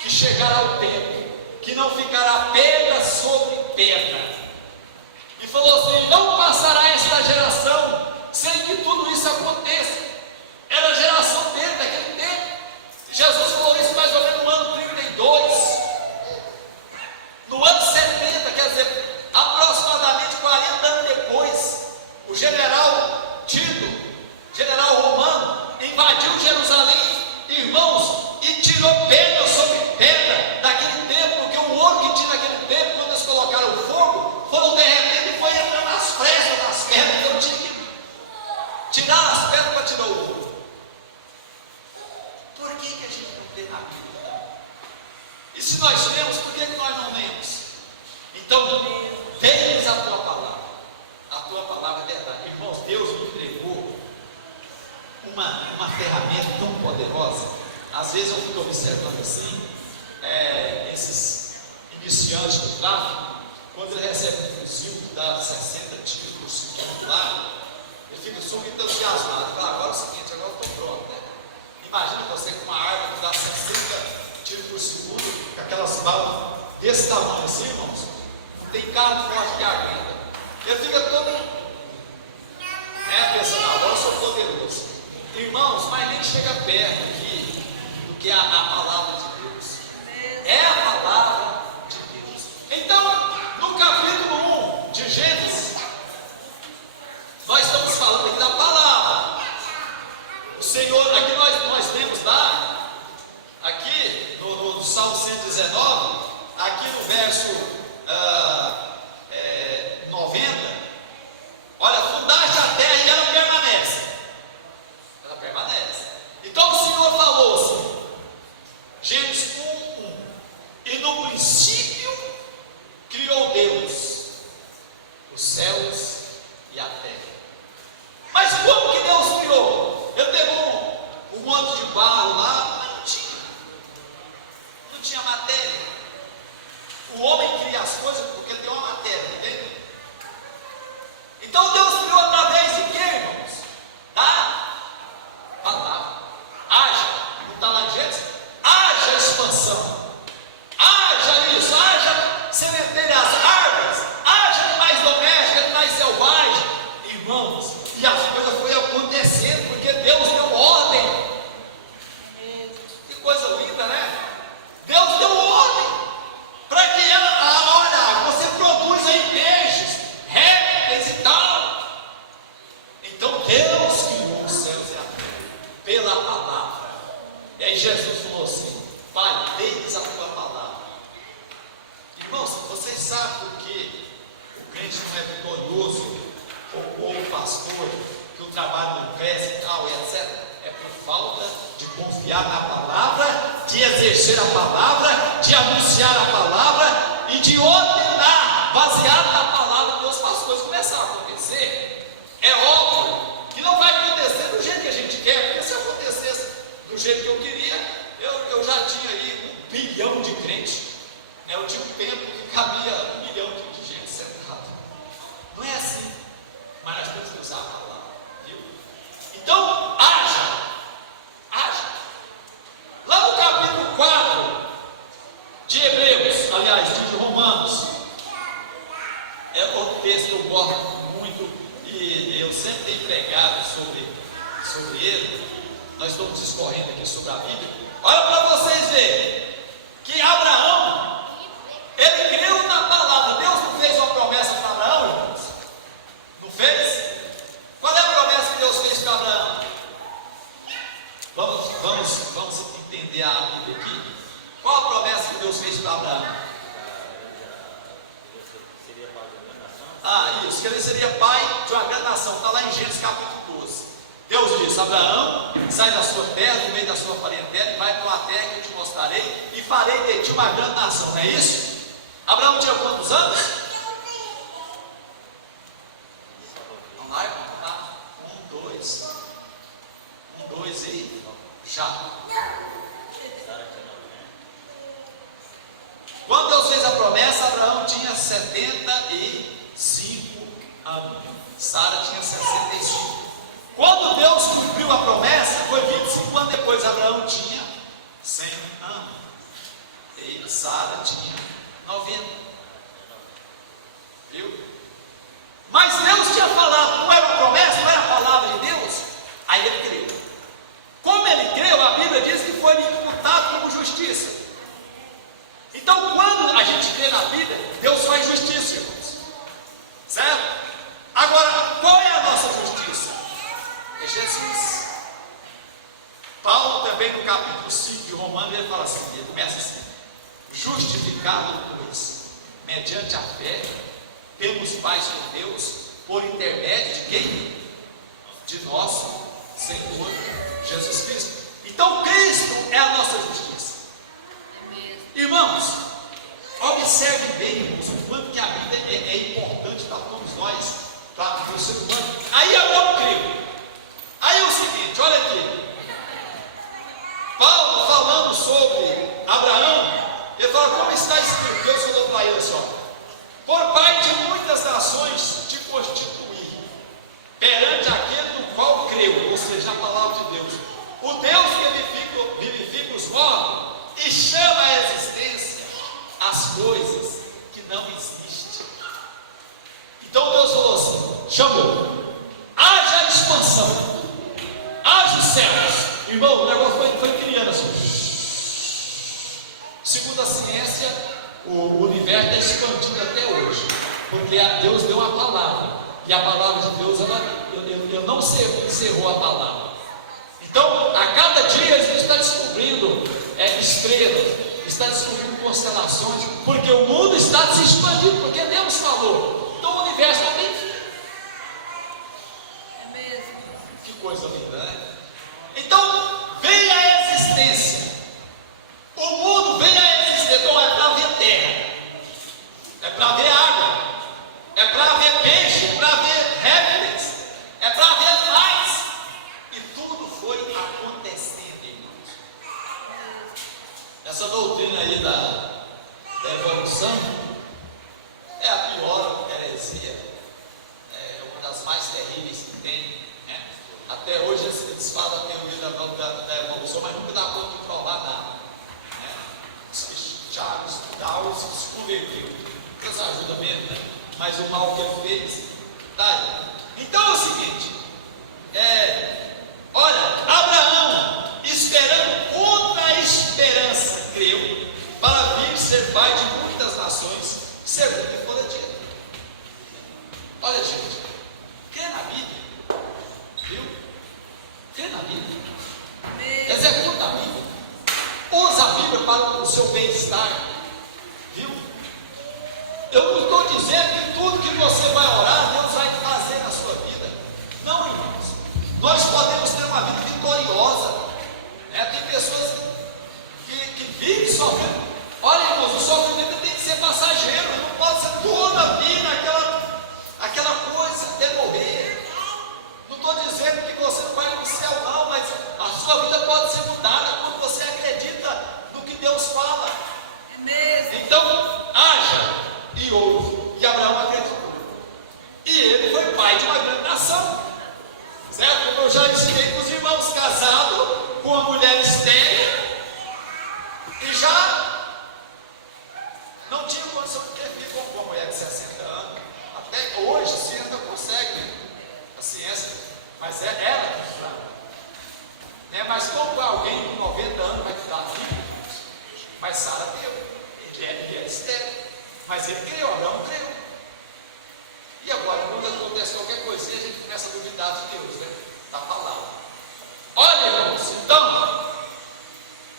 que chegará o tempo que não ficará pedra sobre pedra. E falou assim: não passará esta geração sem que tudo isso aconteça. Era a geração dele, daquele tempo. Jesus falou isso mais ou menos no ano 32. No ano 70, quer dizer, aproximadamente 40 anos depois, o general Tito, general romano, invadiu Jerusalém, irmãos, e tirou pedra sobre pedra daquele templo, porque o ouro que tinha naquele templo, quando eles colocaram o fogo, foram derretendo e foi entrando nas frestas das pedras. Então tinha que tirar as pedras para tirar o ouro. Por que a gente não tem na Bíblia? E se nós temos, por que nós não lemos? Então, dê-nos a tua palavra. A tua palavra é verdade. Irmãos, Deus nos entregou uma ferramenta tão poderosa. Às vezes eu fico observando assim, esses iniciantes do tráfico, quando ele recebe um fuzil que dá 60 tiros por segundo lá, ele fica super entusiasmado. Fala: agora é o seguinte, agora eu estou pronto, né? Imagina você com uma arma que dá 60 tiros por segundo, com aquelas balas desse tamanho assim, irmãos. Não tem carro forte que aguenta. Ele fica todo pensando: agora eu sou poderoso. Irmãos, mas nem chega perto aqui do que a palavra de Deus. É a palavra de Deus. Então, no capítulo 1 de Gênesis, nós estamos falando aqui da palavra. O Senhor, aqui nós lemos lá, aqui no Salmo 119, aqui no verso 90, olha, fundaste a terra e ela permanece. Ela permanece. Então o Senhor falou assim, Gênesis 1:1, e no princípio criou Deus os céus e a terra. Mas como que Deus criou? Ele pegou um monte de barro lá, mas não tinha matéria. O homem cria as coisas porque ele tem uma matéria, entende? Então Deus criou através de quê, irmãos? Da palavra. Haja, não está lá em Gênesis? Haja expansão, haja isso, haja sementeira as árvores, haja animais domésticos, animais selvagens, irmãos. E a coisa foi acontecendo porque Deus deu ordem. Que coisa linda, né? Deus deu ordem para que ela, olha, você produza aí peixes, répteis e tal. Então Deus criou os céus e a terra pela palavra. E aí Jesus falou assim: Pai, dê-nos a tua palavra. Irmãos, vocês sabem por que o crente não é vitorioso, ou o pastor, que o trabalho não cresce e tal, etc. É por falta de confiar na palavra, de exercer a palavra, de anunciar a palavra e de ordenar, baseado na palavra de Deus, para as coisas começarem a acontecer. É óbvio que não vai acontecer do jeito que a gente quer, porque se acontecesse do jeito que eu queria, eu já tinha aí 1 bilhão de crentes. Eu tinha um templo que cabia 1 milhão de gente sentada. Não é assim, mas nós temos que usar a palavra, viu? Então, haja. Lá no capítulo 4 tem pregado sobre ele. Nós estamos discorrendo aqui sobre a Bíblia. Olha para vocês verem que Abraão, ele creu na palavra. Deus não fez uma promessa para Abraão, irmãos? Não fez? Qual é a promessa que Deus fez para Abraão? Vamos entender a Bíblia aqui. Qual a promessa que Deus fez para Abraão? Seria pai de uma nação? Ah, isso, que ele seria pai de uma grande nação. Está lá em Gênesis capítulo 12. Deus disse: Abraão, sai da sua terra, do meio da sua parentela, e vai para uma terra que eu te mostrarei, e farei de ti uma grande nação. Não é isso? Abraão tinha quantos anos? Vamos lá, irmão, tá? 1, 2 e já. Quando Deus fez a promessa, Abraão tinha 75 anos. Sara tinha 65. Quando Deus cumpriu a promessa, foi 25 anos depois. Abraão tinha 100 anos. E Sara tinha 90. Viu? Mas Deus tinha falado, não era uma promessa, não era a palavra de Deus. Aí ele creu. Como ele creu, a Bíblia diz que foi imputado como justiça. Então, quando a gente crê na Bíblia, Deus faz justiça, irmãos. Certo? Agora, qual é a nossa justiça? É Jesus. Paulo também no capítulo 5 de Romanos, ele fala assim, ele começa assim: justificado, pois, mediante a fé, temos paz com Deus, por intermédio de quem? De nosso Senhor Jesus Cristo. Então Cristo é a nossa justiça. Irmãos, observe bem, irmãos, o quanto que a Bíblia é importante para todos nós, para o ser humano. Aí Abraão creu. Aí é o seguinte, olha aqui. Paulo falando sobre Abraão, ele fala como está escrito. Deus falou para ele assim: por pai de muitas nações te constituí, perante aquele no qual creu, ou seja, a palavra de Deus, o Deus que vivifica os mortos e chama à existência as coisas que não existem. Então Deus falou assim, chamou, haja expansão, haja os céus. Irmão, o negócio foi criando assim. Segundo a ciência, o universo está expandido até hoje, porque Deus deu a palavra, e a palavra de Deus, ele não encerrou a palavra. Então, a cada dia a gente está descobrindo estrelas, está descobrindo constelações, porque o mundo está se expandindo, porque Deus falou. Então o universo não tem fim. É mesmo. Que coisa linda, né? Então, veio a existência. O mundo veio a existência. Então é para ver terra, é para ver água, é para ver peixe, é para ver répteis, é para ver animais. E tudo foi acontecendo, irmãos. Essa doutrina aí da evolução é a pior heresia, é uma das mais terríveis que tem, né? Até hoje eles falam a teoria da evolução, mas nunca dá conta de provar nada, né? Charles Darwin se converteu, Deus ajuda mesmo, né? Mas o mal que ele fez, tá aí. Então é o seguinte, olha, Abraão, esperando contra a esperança, creu, para vir ser pai de muitas nações, segundo o que fora dito. Olha, gente, crê na Bíblia, viu? Crê na Bíblia, executa a Bíblia, usa a Bíblia para o seu bem-estar, viu? Eu não estou dizendo que tudo que você vai orar, Deus vai fazer na sua vida. Não, irmãos. Nós podemos ter uma vida vitoriosa, né? Tem pessoas que vivem sofrendo. Olha, irmãos, o sofrimento tem que ser passageiro, não pode ser toda a vida aquela coisa até morrer. Não estou dizendo que você não vai no céu, não, mas a sua vida pode ser mudada quando você acredita no que Deus fala. É mesmo. Então, haja e ouve. E Abraão acreditou. E ele foi pai de uma grande nação. Certo? Como eu já ensinei para os irmãos, casado com uma mulher estéril, e já não tinha condição de ter filho com uma mulher de 60 anos. Até hoje a ciência não consegue, né? A ciência mas ela é fraca. Né? Mas como alguém com 90 anos vai cuidar da Bíblia? Mas Sara deu, ele era estéril, mas ele creu, Abraão creu. E agora, quando acontece qualquer coisinha, a gente começa a duvidar de Deus, né? Da palavra. Olha, irmãos, então,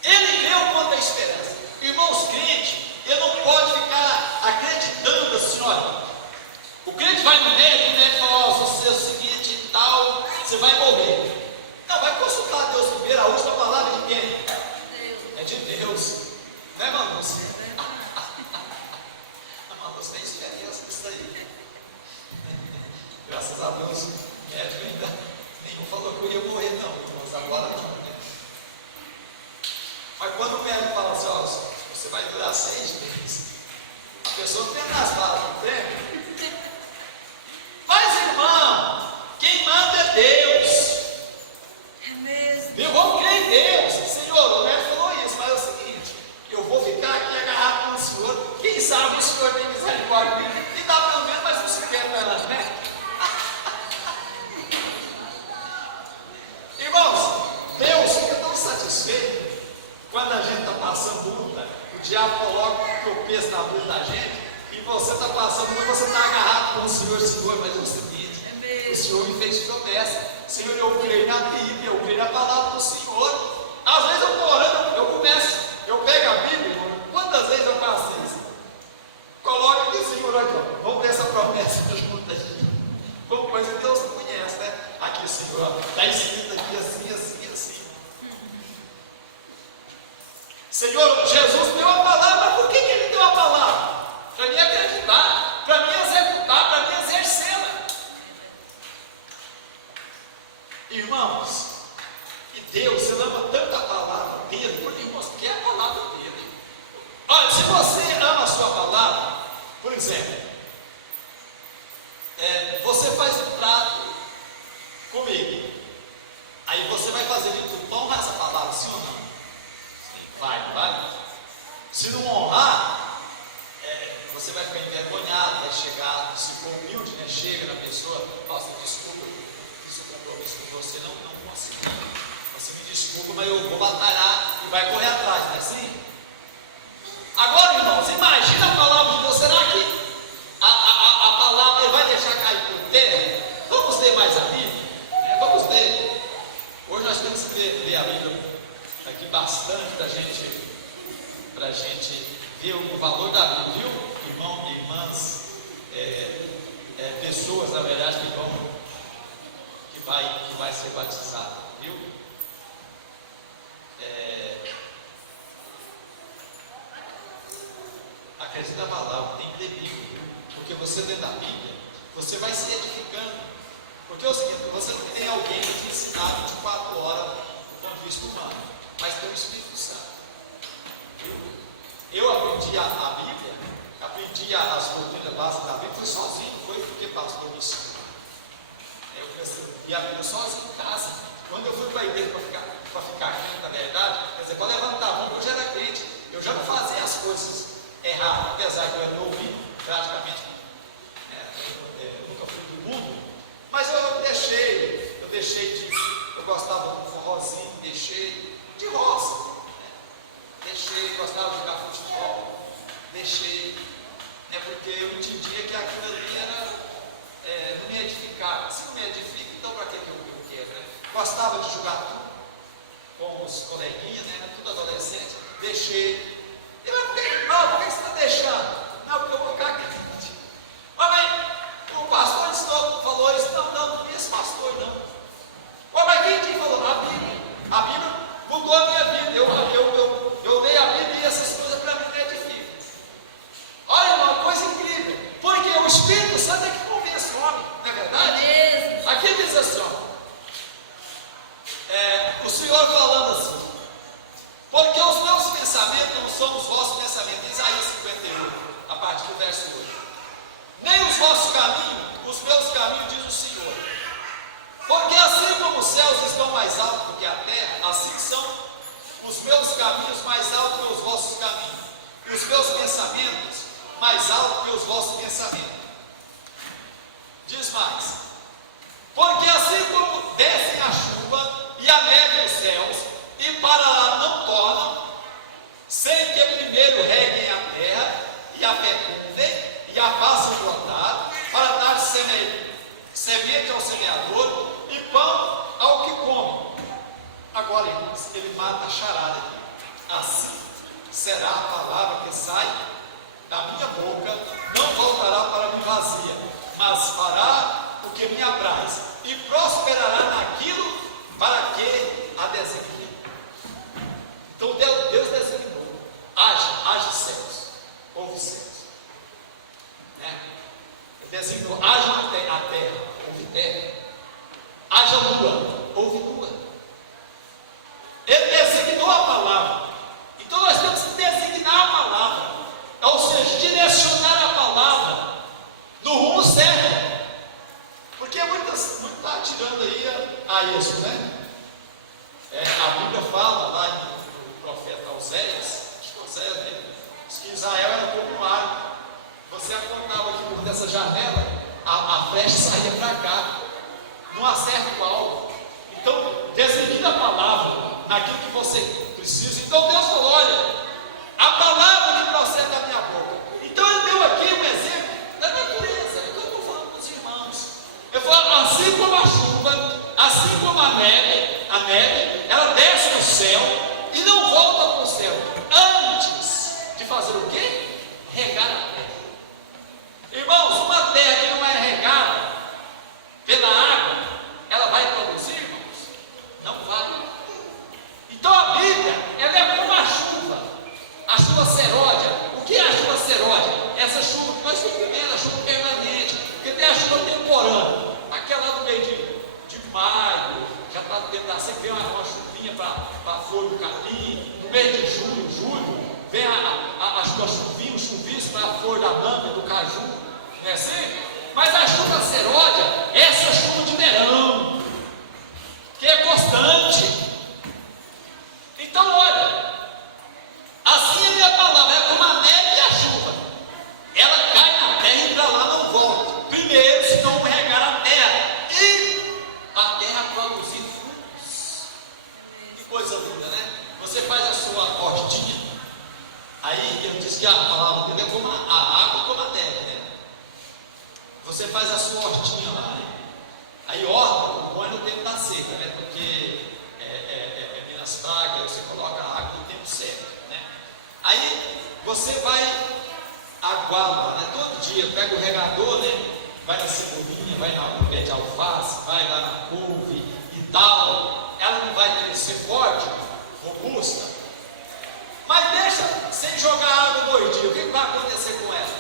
ele creu quanto à esperança. Irmãos, crente, ele não pode ficar acreditando assim, olha, o crente vai no médico fala, ó, você é o seguinte e tal, você vai morrer. Não, vai consultar Deus primeiro, a última palavra de quem? É de Deus. Não é, Manus? A Manus tem experiência nisso aí. Graças a Deus, o médico ainda nenhum falou que eu ia morrer, não, irmãos, agora não, né? Mas quando o médico fala assim, ó, você vai durar 6 meses, a pessoa tem as balas do tempo. Mas, irmão, quem manda é Deus. É mesmo. Eu vou crer em Deus. Senhor, o médico falou isso, mas é o seguinte, eu vou ficar aqui agarrado com o Senhor. Quem sabe o Senhor tem misericórdia de mim e dá pelo menos mais uns 50 anos, né? Irmãos, Deus fica tão satisfeito quando a gente está passando luta. O diabo coloca um tropeço na luta da gente e você está passando luta, você está agarrado com o Senhor. Senhor, mas é o seguinte, o Senhor me fez promessa. Senhor, eu creio na Bíblia, eu creio na palavra do Senhor. Às vezes eu estou orando, eu pego a Bíblia, irmão, quantas vezes eu faço isso? Coloca aqui, Senhor, aqui, ó, vamos ver essa promessa junto aqui. Como coisa que Deus não conhece, né? Aqui, Senhor, está escrito aqui assim, assim, assim. Senhor, Jesus deu a palavra, mas por que ele deu a palavra? Para mim acreditar, para mim executar, para mim exercê-la. Irmãos, e Deus, você ama tanto a palavra dele, porque irmãos, que é a palavra dele. Olha, se você ama a sua palavra, por exemplo, você faz um prato comigo, aí você vai fazer de tudo para honrar essa palavra, sim ou não? Sim, vai. Se não honrar, você vai ficar envergonhado, vai chegar, se for humilde, né? Chega na pessoa, nossa, desculpa, eu fiz um compromisso com você, não consegui. Você me desculpa, mas eu vou batalhar e vai correr atrás, não é assim? Agora, irmãos, imagina a palavra de Deus, será que a palavra ele vai deixar cair por terra? Vamos ler mais a Bíblia? Vamos ler. Hoje nós temos que ler a Bíblia aqui bastante para a gente ver o valor da Bíblia, viu? Irmão, irmãs, pessoas, na verdade, que vai ser batizado, viu? Acredita na palavra, tem que ler Bíblia, viu? Porque você lê da Bíblia, você vai se edificando. Porque é o seguinte, você não tem alguém que te ensinar 24 horas do ponto de vista humano, mas tem o Espírito Santo. Viu? Eu aprendi a Bíblia, aprendi as doutrinas básicas da Bíblia, foi sozinho, foi porque pastor me ensinou. Eu comecei a ler a Bíblia sozinho em casa. Quando eu fui para a igreja para ficar crente, na verdade, quer dizer, para levantar a mão, eu já era crente, eu já não fazia as coisas erradas, apesar de eu era novinho, praticamente, nunca fui do mundo, mas eu deixei eu gostava do forrozinho, deixei de roça, gostava de jogar futebol, porque eu entendia que aquilo ali não me edificava. Se não me edifica, então para que eu quero, né? Gostava de jogar tudo com os coleguinhas, né? Tudo adolescente, deixei. E eu falei, por que você está deixando? Não, porque eu vou ficar crente. Mas o pastor ensinou, falou isso, não esse pastor não. Mas quem falou? A Bíblia mudou a minha vida. Eu leio a Bíblia e essas coisas para mim me edificam. Olha, uma coisa incrível, porque o Espírito Santo é que convence o homem, não é verdade? Aqui diz assim, o Senhor falando assim, porque os meus pensamentos não são os vossos pensamentos, Isaías 51, a partir do verso 8. Nem os vossos caminhos, os meus caminhos, diz o Senhor. Porque assim como os céus estão mais altos do que a terra, assim são os meus caminhos mais altos que os vossos caminhos, e os meus pensamentos mais altos que os vossos pensamentos. Diz mais: Porque assim como descem a chuva e a neve dos céus, e para lá não tornam, sem que primeiro reguem a terra, e a fecundem, e a façam brotar, para dar semente ao semeador, e pão ao que come. Agora, irmãos, ele mata a charada aqui. Assim será a palavra que sai da minha boca, não voltará para mim vazia, mas fará o que me apraz, e prosperará naquilo para que a designei. Então Deus designou: haja céus, houve céus, né? Ele designou: haja a terra, houve terra, haja lua, houve lua. Ele designou a palavra. Então nós temos que designar a palavra, ou seja, direcionar a palavra no rumo certo. Porque muito está tirando aí a isso, né? A Bíblia fala lá no profeta Oséias, acho que Oséias mesmo, diz que Israel era como um arco. Você apontava aqui por dessa janela, a flecha saía para cá, não acerta o alvo. Então, designa a palavra naquilo que você precisa. Então Deus falou: olha, a palavra que procede da minha boca. Então ele deu aqui um exemplo da natureza. É o que eu estou falando com os irmãos. Eu falo, assim como a chuva, assim como a neve, ela desce do céu e não volta para o céu antes de fazer o quê? Regar a terra. Irmãos, uma terra que não é regada pela água, ela vai produzir, irmãos? Não vai. Então a Bíblia, ela é como a chuva seródia. O que é a chuva seródia? Essa chuva que nós estamos vivendo, a chuva permanente. Porque tem a chuva temporânea, aquela do meio de maio, já está dentro da seca, vem uma chuvinha para a flor do capim. No mês de junho, julho, vem a chuvinha, o chuvisco para a flor da manga, do caju, não é assim? Mas a chuva seródia, essa chuva de verão, que é constante. Então, olha, assim a minha palavra é como a neve e a chuva. Ela cai na terra e para lá não volta. Primeiro, se não regar a terra, e a terra produzir frutos. Que coisa linda, né? Você faz a sua hortinha. Aí eu disse que a palavra dele é como a água, como a neve, né? Você faz a sua hortinha lá, né? Aí horta, o bom é no tempo da seca, né? Porque menos praga, você coloca a água no tempo certo, né? Aí você vai aguar, né? Todo dia, pega o regador, né? Vai na cebolinha, vai no pé de alface, vai lá na couve e tal. Ela não vai crescer forte, robusta, mas deixa sem jogar água 2 dias. O que vai acontecer com ela?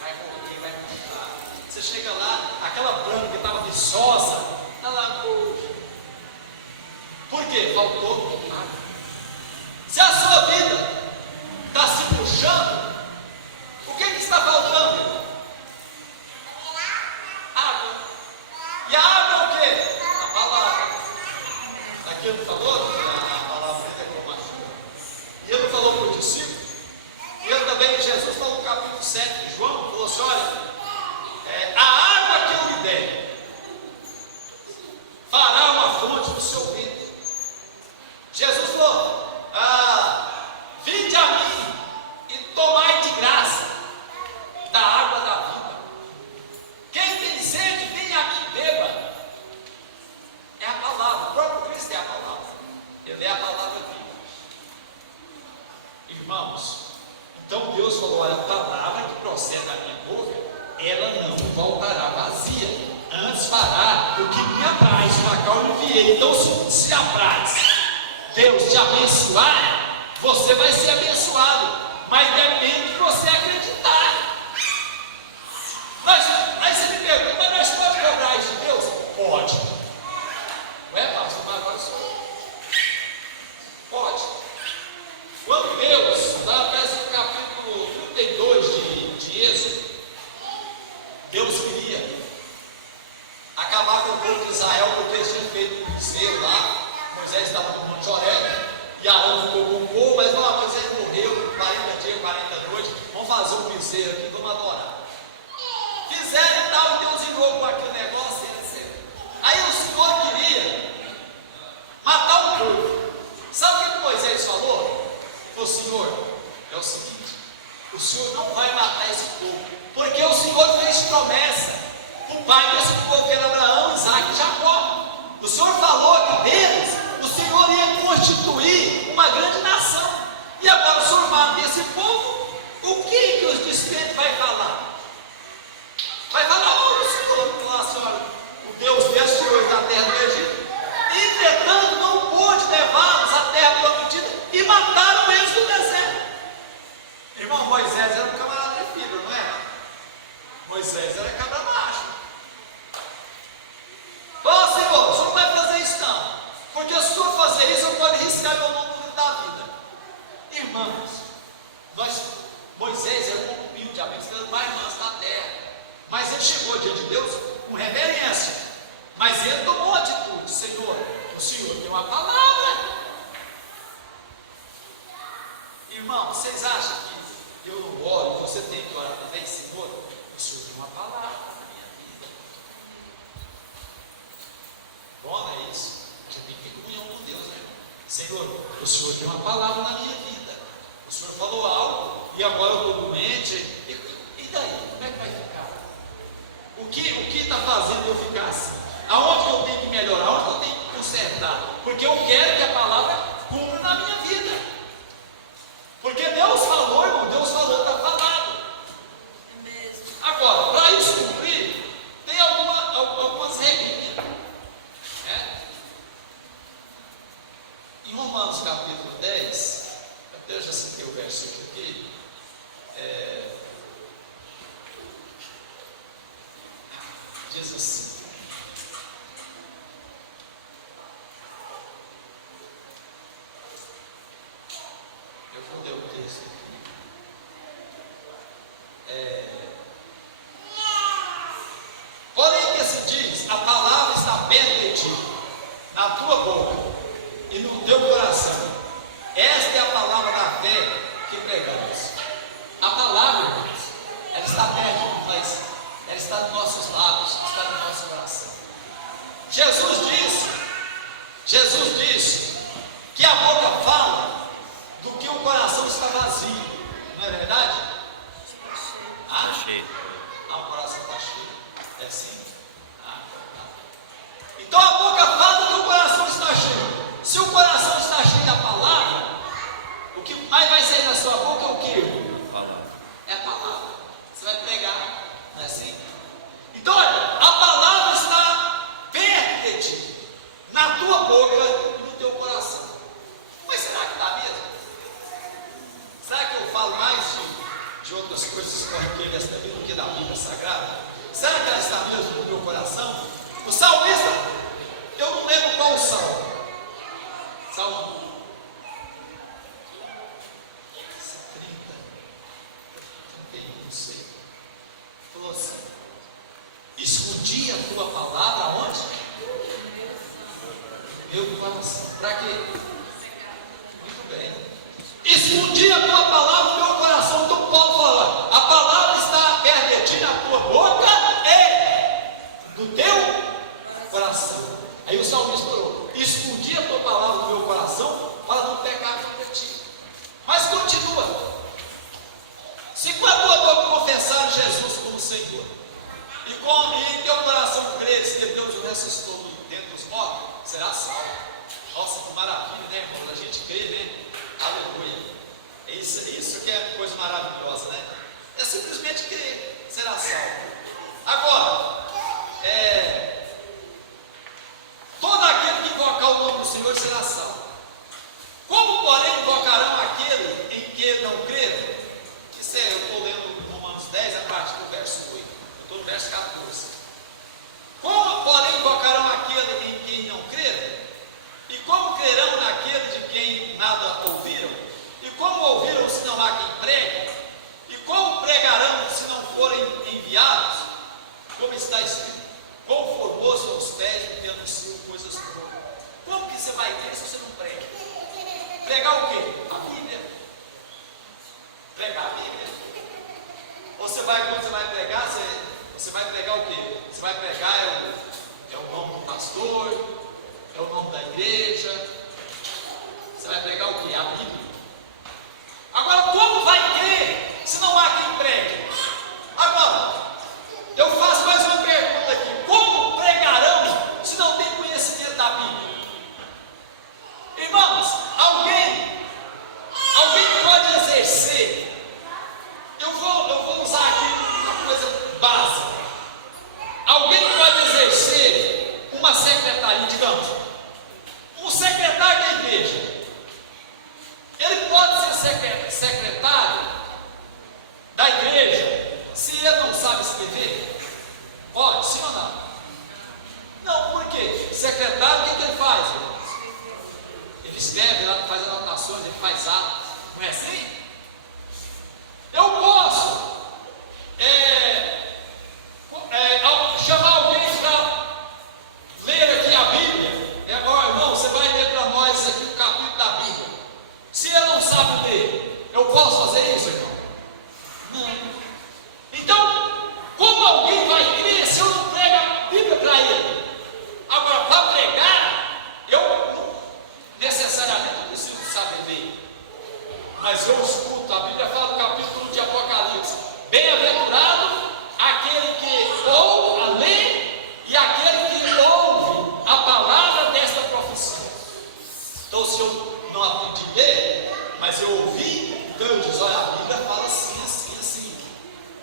Vai morrer, vai mudar. Você chega lá, aquela planta que estava viçosa, está lá, por quê? Faltou água. Se a sua vida está se puxando, o que está faltando, irmão? Água. E a água é o quê? A palavra. Aqui ele falou, a palavra é como a chuva. E ele falou para o discípulo, e ele também, Jesus falou no capítulo 7 de João, falou assim: olha, a água que eu lhe der fará uma fonte no seu ventre. Jesus falou: vinde a mim e tomai de graça da água da vida. Quem tem sede, venha a mim e beba. É a palavra, o próprio Cristo é a palavra. Ele é a palavra viva. Irmãos, então Deus falou: olha, a palavra que procede da minha boca, ela não voltará vazia, antes fará o que me apraz. Para cá eu enviei. Então, se apraz Deus te abençoar, você vai ser abençoado, mas depende de você acreditar. Aí você me pergunta: mas nós podemos cobrar isso de Deus? Pode. Não é, pastor? Mas agora sou eu. Pode. Quando Deus, lá parece no capítulo 32 de Êxodo, Deus queria acabar com o povo de Israel, porque eles tinham feito um bezerro lá. Moisés estava no Monte Horebe, e Arão ficou com o povo, mas Moisés morreu 40 dias, 40 noites. Vamos fazer um bezerro aqui, vamos adorar. Fizeram e tal, e Deus irou com aquele negócio, e eles Aí o Senhor queria matar o povo. Sabe o que Moisés falou? O Senhor, é o seguinte: o Senhor não vai matar esse povo, porque o Senhor fez promessa para o pai desse povo, que era Abraão, Isaac e Jacó. O Senhor falou que deles o Senhor ia constituir uma grande nação. E agora o Senhor mata esse povo. O que os descrentes vai falar? Vai falar: olha, o Senhor, a senhora, o Deus fez tirou da terra do Egito, entretanto não pôde levá-los à terra prometida, e mataram eles no deserto. Irmão, Moisés era um camarada de fibra, não era? Moisés era cabra macho. Ó Senhor, o Senhor não vai fazer isso não, porque se o Senhor fazer isso, eu pode riscar meu nome no livro da vida. Irmãos, Moisés era um humilde, a Bíblia era o mais manso da terra, mas ele chegou diante de Deus com reverência, mas ele tomou atitude. Senhor, o Senhor tem uma palavra. Irmão, vocês acham que eu não oro, você tem que orar também? Senhor, o Senhor tem uma palavra na minha vida. Bom, não é isso? A gente tem que ter comunhão com Deus, né, irmão? Senhor, o Senhor tem uma palavra na minha vida. O Senhor falou algo e agora eu estou doente. E daí? Como é que vai ficar? O que está fazendo eu ficar assim? Aonde que eu tenho que melhorar? Aonde que eu tenho que consertar? Porque eu quero que a palavra cumpra na minha vida. Porque Deus falou, irmão, Deus falou, está falado. Agora, para isso cumprir, tem algumas regrinhas. Né? Em Romanos capítulo 10, eu já citei o versículo aqui. Diz assim: eu vou ler o texto aqui. Porém que se diz: a palavra está perto de ti, na tua boca e no teu coração. Esta é a palavra da fé que pregamos. A palavra, irmãos, ela está perto de nós, ela está nos nossos lábios, está no nosso coração. Jesus disse que a boca fala do que o coração está vazio, não é verdade? Está cheio. O coração está cheio. É assim? Então a boca fala que o coração está cheio. Se o coração está cheio da palavra, o que mais vai sair da sua boca é o que? É a palavra. Você vai pregar, não é assim? Então olha, a palavra está perto de ti, na tua boca e no teu coração. Mas será que dá mesmo? Será que eu falo mais de outras coisas corriqueiras também do que da Bíblia Sagrada? Será que ela está mesmo no meu coração? O salmista, eu não lembro qual o salmo. Salmo 30, 31, não sei. Falou assim: escondi a tua palavra aonde? Meu coração. Para quê? Muito bem. Escondi a tua palavra no meu coração. Então Paulo fala: a palavra está perto de ti, na tua boca e do teu coração. Aí o salmista falou: escondi a tua palavra no meu coração para não pecar contra ti. Mas continua: se com a tua boca confessar Jesus como Senhor e em teu coração creres que Deus o ressuscitou dentre os mortos, será salvo. Nossa, que maravilha, né, irmão? A gente crê, né? Aleluia. É isso que é coisa maravilhosa, né? É simplesmente crer, será salvo. Agora, todo aquele que invocar o nome do Senhor será salvo. Como, porém, invocarão aquele em que não creram? Isso é, eu estou lendo Romanos 10 a partir do verso 8. Eu estou no verso 14. Como, porém, invocarão aquele em quem não creram? E como crerão naquele de quem nada ouviram? E como ouviram se não há quem pregue? E como pregarão se não forem enviados? Como está escrito: quão formoso são os pés que anunciam coisas boas. Como que você vai crer se você não prega? Pregar o quê? A Bíblia. Pregar a Bíblia. Ou quando você vai pregar, você vai pregar o quê? Você vai pregar É o nome do pastor, é o nome da igreja. Você vai pregar o quê? A Bíblia. Agora, como vai crer se não há quem pregue? Agora, eu faço mais uma pergunta aqui: como pregarão se não tem conhecimento da Bíblia? Irmãos, alguém pode exercer. Eu vou usar aqui uma coisa básica. Alguém pode exercer uma secretaria, digamos, um secretário da igreja. Ele pode ser secretário da igreja se ele não sabe escrever? Pode, sim ou não? Não, por quê? Secretário, o que ele faz? Ele escreve, faz anotações, ele faz atos. Não é assim? Eu posso chamar alguém para ler aqui a Bíblia. Agora, irmão, você vai ler para nós aqui o capítulo da Bíblia. Se ele não sabe ler, eu posso fazer isso, irmão? Não. Então, como alguém vai crer se eu não prego a Bíblia para ele? Agora, para pregar, eu não necessariamente preciso saber ler. Mas eu escuto, a Bíblia fala no capítulo 1 de Apocalipse: bem-aventurado aquele que ouve, lê, e aquele que ouve a palavra desta profecia. Então, se eu não aprendi a ler, mas eu ouvi, então eu digo: olha, a Bíblia fala assim, assim, assim,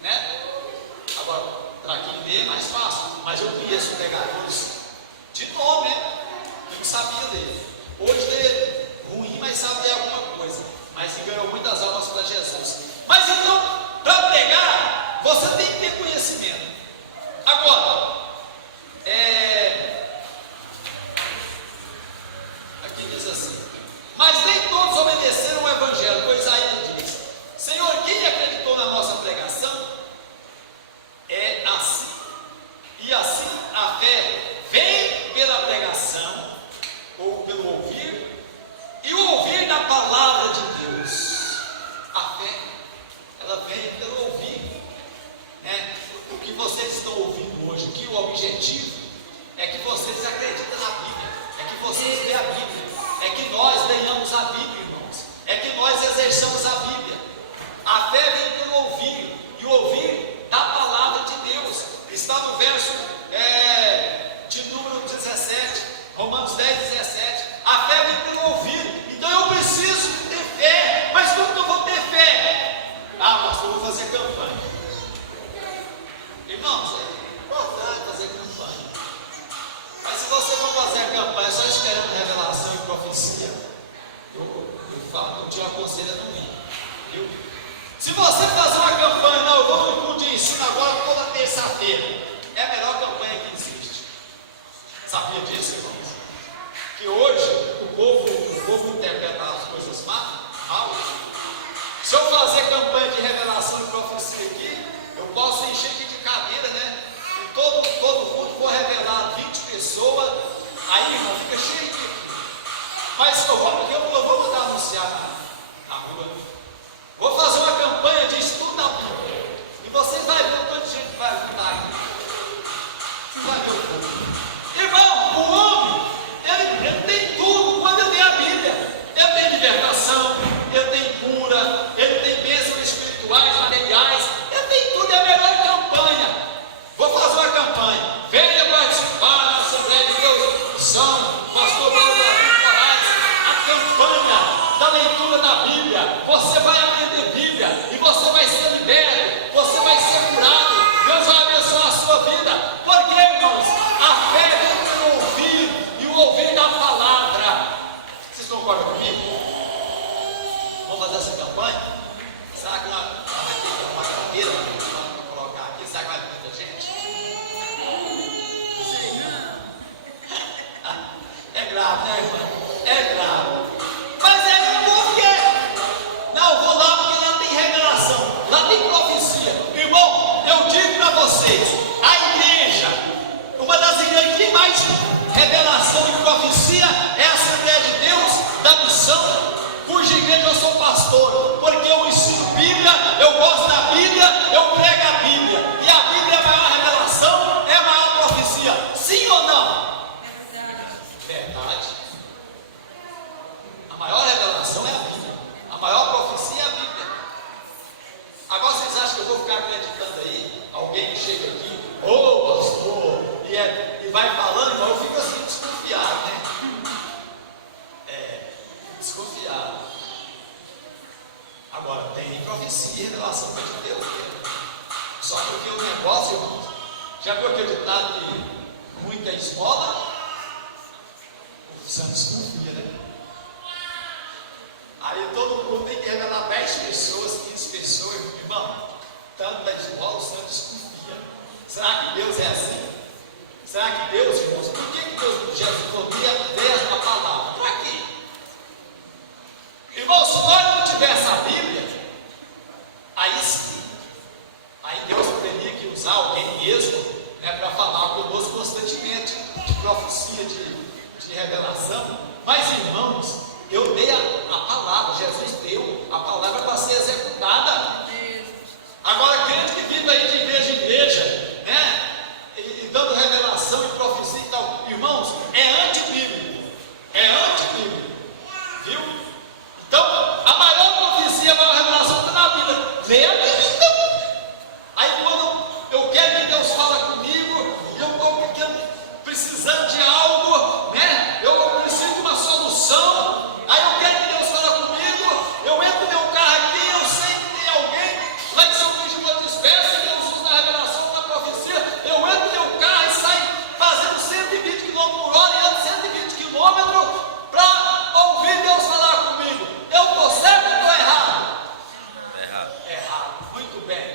né? Agora, para quem lê é mais fácil, mas eu conheço pregadores de nome, né? Que não sabia ler. Hoje lê ruim, mas sabe ler alguma coisa, mas ganhou muitas almas para Jesus. Mas então, para pregar, você tem que ter conhecimento. Agora, aqui diz assim: mas nem todos obedeceram o Evangelho, pois ainda diz: Senhor, quem acreditou na nossa pregação? É assim, e assim a fé vem pela pregação, ou pelo ouvir, e o ouvir da palavra de Deus. A fé, ela vem pelo ouvir, né? O que vocês estão ouvindo hoje, que o objetivo é que vocês acreditem na Bíblia, é que vocês leiam a Bíblia, é que nós leiamos a Bíblia, irmãos, é que nós exerçamos a Bíblia. A fé vem pelo ouvir, e o ouvir da palavra de Deus. Está no verso de número 17, Romanos 10, 17. A fé vem pelo ouvir. Então eu preciso ter fé. Mas como que eu vou ter fé? Ah, pastor, eu vou fazer campanha. Irmãos, é importante fazer campanha. Mas se você for fazer a campanha só esperando revelação e profecia, eu te aconselho a não ir. Viu? Se você fazer uma campanha, não, eu vou no culto de ensino agora toda terça-feira, é a melhor campanha que existe. Sabia disso, irmãos? Que hoje o povo interpreta as coisas mal. Se eu fazer campanha de revelação e profecia aqui, eu posso encher aqui de cadeira, né? E todo mundo for revelar 20 pessoas, aí, irmão, fica cheio de. Mas eu vou mandar anunciar na rua. Vou fazer uma campanha de estudo da Bíblia. E vocês vão ver o tanto de gente que vai ajudar aqui. Você vai ver o povo. Irmão, o homem, ele tem tudo quando ele lê a Bíblia. Ele tem libertação, ele tem cura, ele tem bênçãos espirituais, materiais. Ele tem tudo, é a melhor campanha. Vou fazer uma campanha. Venha participar da Assembleia de Deus, São Pastor Brasil Moraes. A campanha da leitura da Bíblia. Você vai aprender Bíblia e você vai ser liberto, você vai ser curado. Deus vai abençoar a sua vida. Porque, irmãos, a fé vem pelo ouvir e o ouvir da palavra. Vocês concordam comigo? Vamos fazer essa campanha? Será que vai ter uma cadeira para colocar aqui? Será que vai ter muita gente? É grave, né, irmão? É grave. Mas é por quê? Não, vou lá porque lá tem revelação, lá tem profecia. Irmão, eu digo para vocês, a igreja, uma das igrejas que mais revelação e profecia é a Assembleia de Deus da Missão, cuja igreja eu sou pastor, porque eu ensino Bíblia, eu gosto da Bíblia, eu prego a Bíblia, e a Bíblia é a maior revelação, é a maior profecia, sim ou não? Agora vocês acham que eu vou ficar acreditando aí? Alguém que chega aqui, ô pastor, e vai falando, então eu fico assim desconfiado, né? Desconfiado. Agora, tem profecia em relação com Deus, né? Só porque o negócio, irmãos, já viu aquele ditado que muita esmola, o santo desconfia, né? Aí todo mundo tem que revelar 10 pessoas, 15 pessoas, irmão, tanto da esmola, o santo desconfia. Será que Deus é assim? Será que Deus, irmãos, por que Deus, Jesus falou, dê a palavra? Para quê? Irmão, se nós não tivéssemos a Bíblia, aí sim, aí Deus teria que usar alguém mesmo, né, para falar conosco constantemente de profecia, de revelação. Mas, irmãos, eu dei a palavra, Jesus deu a palavra para ser executada. Agora, crente que vive aí de igreja em igreja, né, e dando revelação e profecia e tal, irmãos, é antibíblico, viu? Então, a maior profecia, a maior revelação está na Bíblia. Leia a Bíblia, então. Aí quando eu quero que Deus fala comigo, e eu estou precisando de algo, né? Eu preciso de uma solução. Aí eu quero que Deus fale comigo, eu entro no meu carro aqui, eu sei que tem alguém lá em São Luís de Boa Dispersa, que Deus usa na revelação, na profecia. Eu entro no meu carro e saio fazendo 120 km por hora e ando 120 km para ouvir Deus falar comigo. Eu estou certo ou estou errado? Errado. Muito bem.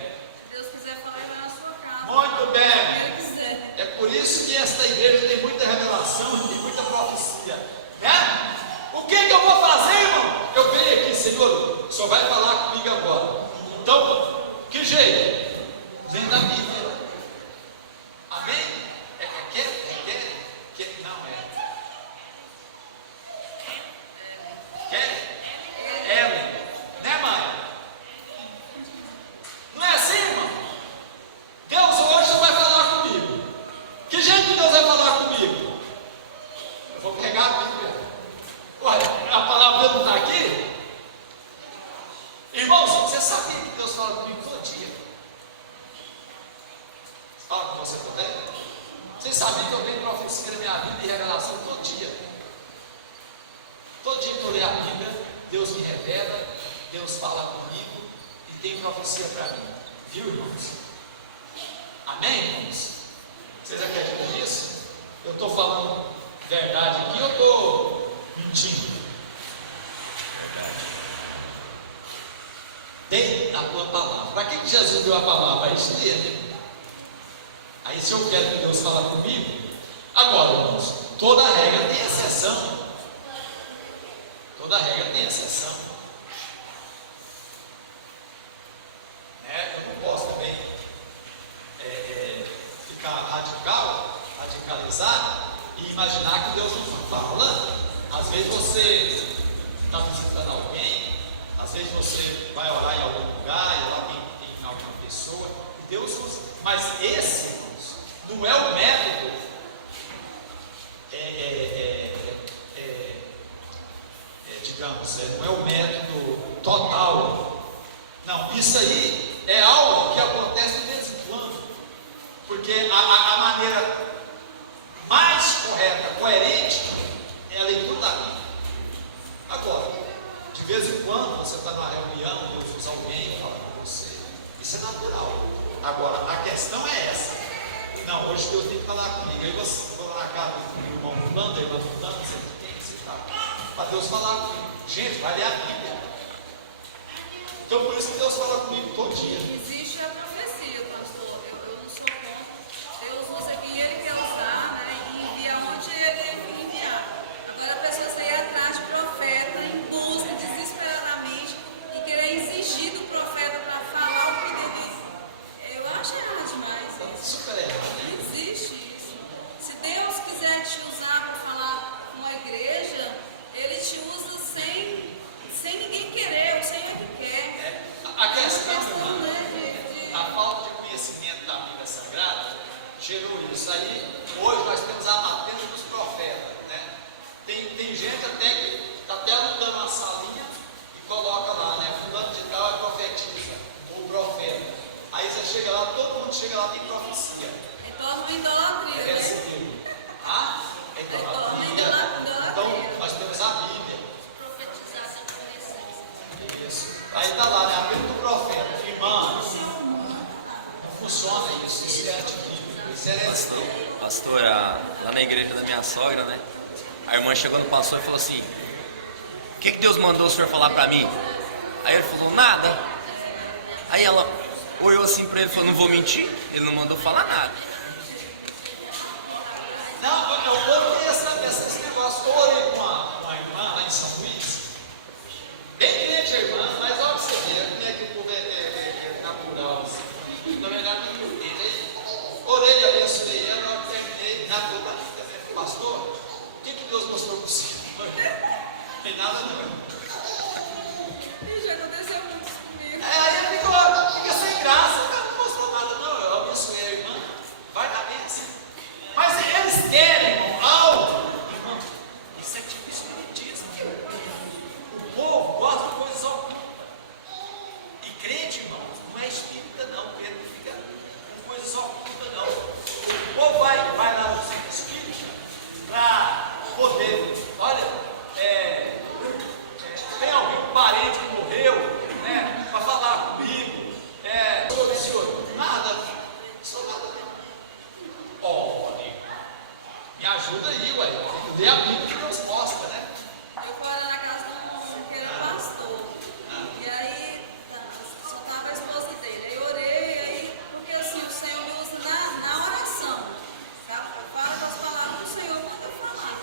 Se Deus quiser falar, ele vai na sua casa. Muito bem. Se Ele quiser. É por isso que esta igreja tem muita revelação e muita profecia, né? O que eu vou fazer, irmão? Eu venho aqui, Senhor, o Senhor vai falar comigo agora. Então, que jeito? Vem da Bíblia. Amém? Quer? Não é. Quer? Ellen. Né, mãe? Não é assim, irmão? Deus hoje vai falar comigo. Que jeito que Deus vai falar comigo? Eu vou pegar a Bíblia. Olha, a palavra dele não está aqui? Irmãos, você sabia que Deus fala comigo todo dia? Fala com você também? Vocês sabiam que eu tenho profecia na minha vida e revelação todo dia? Todo dia que eu leio a Bíblia, Deus me revela, Deus fala comigo e tem profecia para mim. Viu, irmãos? Amém, irmãos? Vocês acreditam nisso? Eu estou falando verdade aqui ou estou mentindo? Verdade. Dê a tua palavra. Para que Jesus deu a palavra? Para isso mesmo. Aí se eu quero que Deus fale comigo, agora, irmãos, toda regra tem exceção. Toda regra tem exceção. Eu não posso também ficar radicalizado e imaginar que Deus não fala. Às vezes você está visitando alguém, às vezes você vai orar em algum lugar e lá tem alguma pessoa, e Deus usa. Mas esse, irmãos, não é o método digamos, não é o método total. Não, isso aí é algo que acontece de vez em quando, porque a maneira mais correta, coerente, é a leitura da Bíblia. Agora, de vez em quando você está numa reunião, Deus usa alguém e fala com você, isso é natural. Agora, a questão é essa: não, hoje Deus tem que falar comigo. Aí você vai lá na casa do irmão fulano, da irmã fulano, não sei quem você está, para Deus falar comigo. Gente, vai ler a Bíblia. Então, por isso que Deus fala comigo todo dia. Existe a profecia, pastor. Eu não sou contra. Deus usa quem Ele quer usar, né? E envia onde Ele enviar. Agora a pessoa sair atrás de profeta em busca desesperadamente e querer exigir do profeta para falar o que deve. Eu acho errado demais isso. Super errado. Não existe isso. Se Deus quiser te usar para falar com uma igreja, Ele te usa sem ninguém querer, ou sem Ele quer. A questão, irmã, né, a falta de conhecimento da Bíblia Sagrada gerou isso. Aí, hoje nós temos a matenda dos profetas, né? Tem gente até que está até alugando uma salinha e coloca lá, né? Fulano de tal é profetiza, ou profeta. chega lá, todo mundo chega lá tem profecia. Retorna uma idolatria, É né? assim, ah? Então, Retorna a uma Bíblia. idolatria. Então, nós temos a Bíblia. Profetizar sem conhecer. Isso. Aí está lá, né? A Bíblia do profeta. Irmã, não funciona isso. Isso é antibíblico. Isso é Pastor, lá na igreja da minha sogra, né? A irmã chegou no pastor e falou assim: o que Deus mandou o senhor falar para mim? Aí ele falou: nada. Aí ela olhou assim para ele e falou: não vou mentir, ele não mandou falar nada. Não, eu vou ter esse negócio. Eu orei com uma irmã lá em São Luís. Bem crente a irmã, mas olha pra você ver como é que o povo é natural. Assim. Na verdade, não me entende. Orei, abençoei ela, na hora que terminei, nada deu pra mim também. Pastor, o que Deus mostrou para o senhor? Não tem nada não. Ih, já aconteceu muito isso comigo. Aí fica sem graça, cara, não mostrou nada não. Eu abençoei a irmã, vai dar bênção. Mas eles querem, irmão, algo. Irmão, isso é tipo espiritismo. O povo gosta de coisas ocultas. E crente, irmão, não é espírita não. Pedro fica com coisas ocultas não. O povo vai lá no centro espírita para poder, olha, tem algum parente que morreu, né, para falar comigo, senhor, nada, só nada. Olha, me ajuda aí, ué. Lê a Bíblia que Deus mostra, né? Eu fui lá na casa de um que era pastor. E aí, só estava a esposa dele. Aí eu orei, aí, porque assim, o Senhor me usa na oração. Tá? Eu falo as palavras que o Senhor manda eu falar.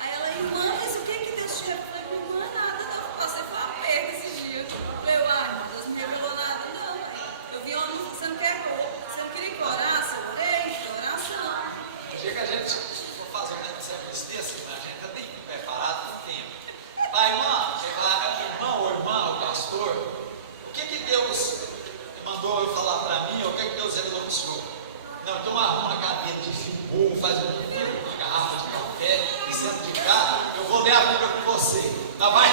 Aí ela, irmã, mas o que Deus te revelou? Eu falei, irmã, nada, não. Eu passei por uma perda esses dias. Eu falei, ai, Deus não me revelou nada, não. Eu vi homem, você não queria que eu orasse? Eu orei, que oração. Chega a gente, vou fazer um serviço desse, a gente já tem preparado há tempo. Pai, irmã, chega lá, irmão ou irmã, o pastor, o que Deus mandou eu falar para mim, ou o que Deus revelou para o senhor? Não, então arruma uma cadeira de fio, faz uma garrafa de café, e senta de cá, eu vou ler a Bíblia com você. Nós vai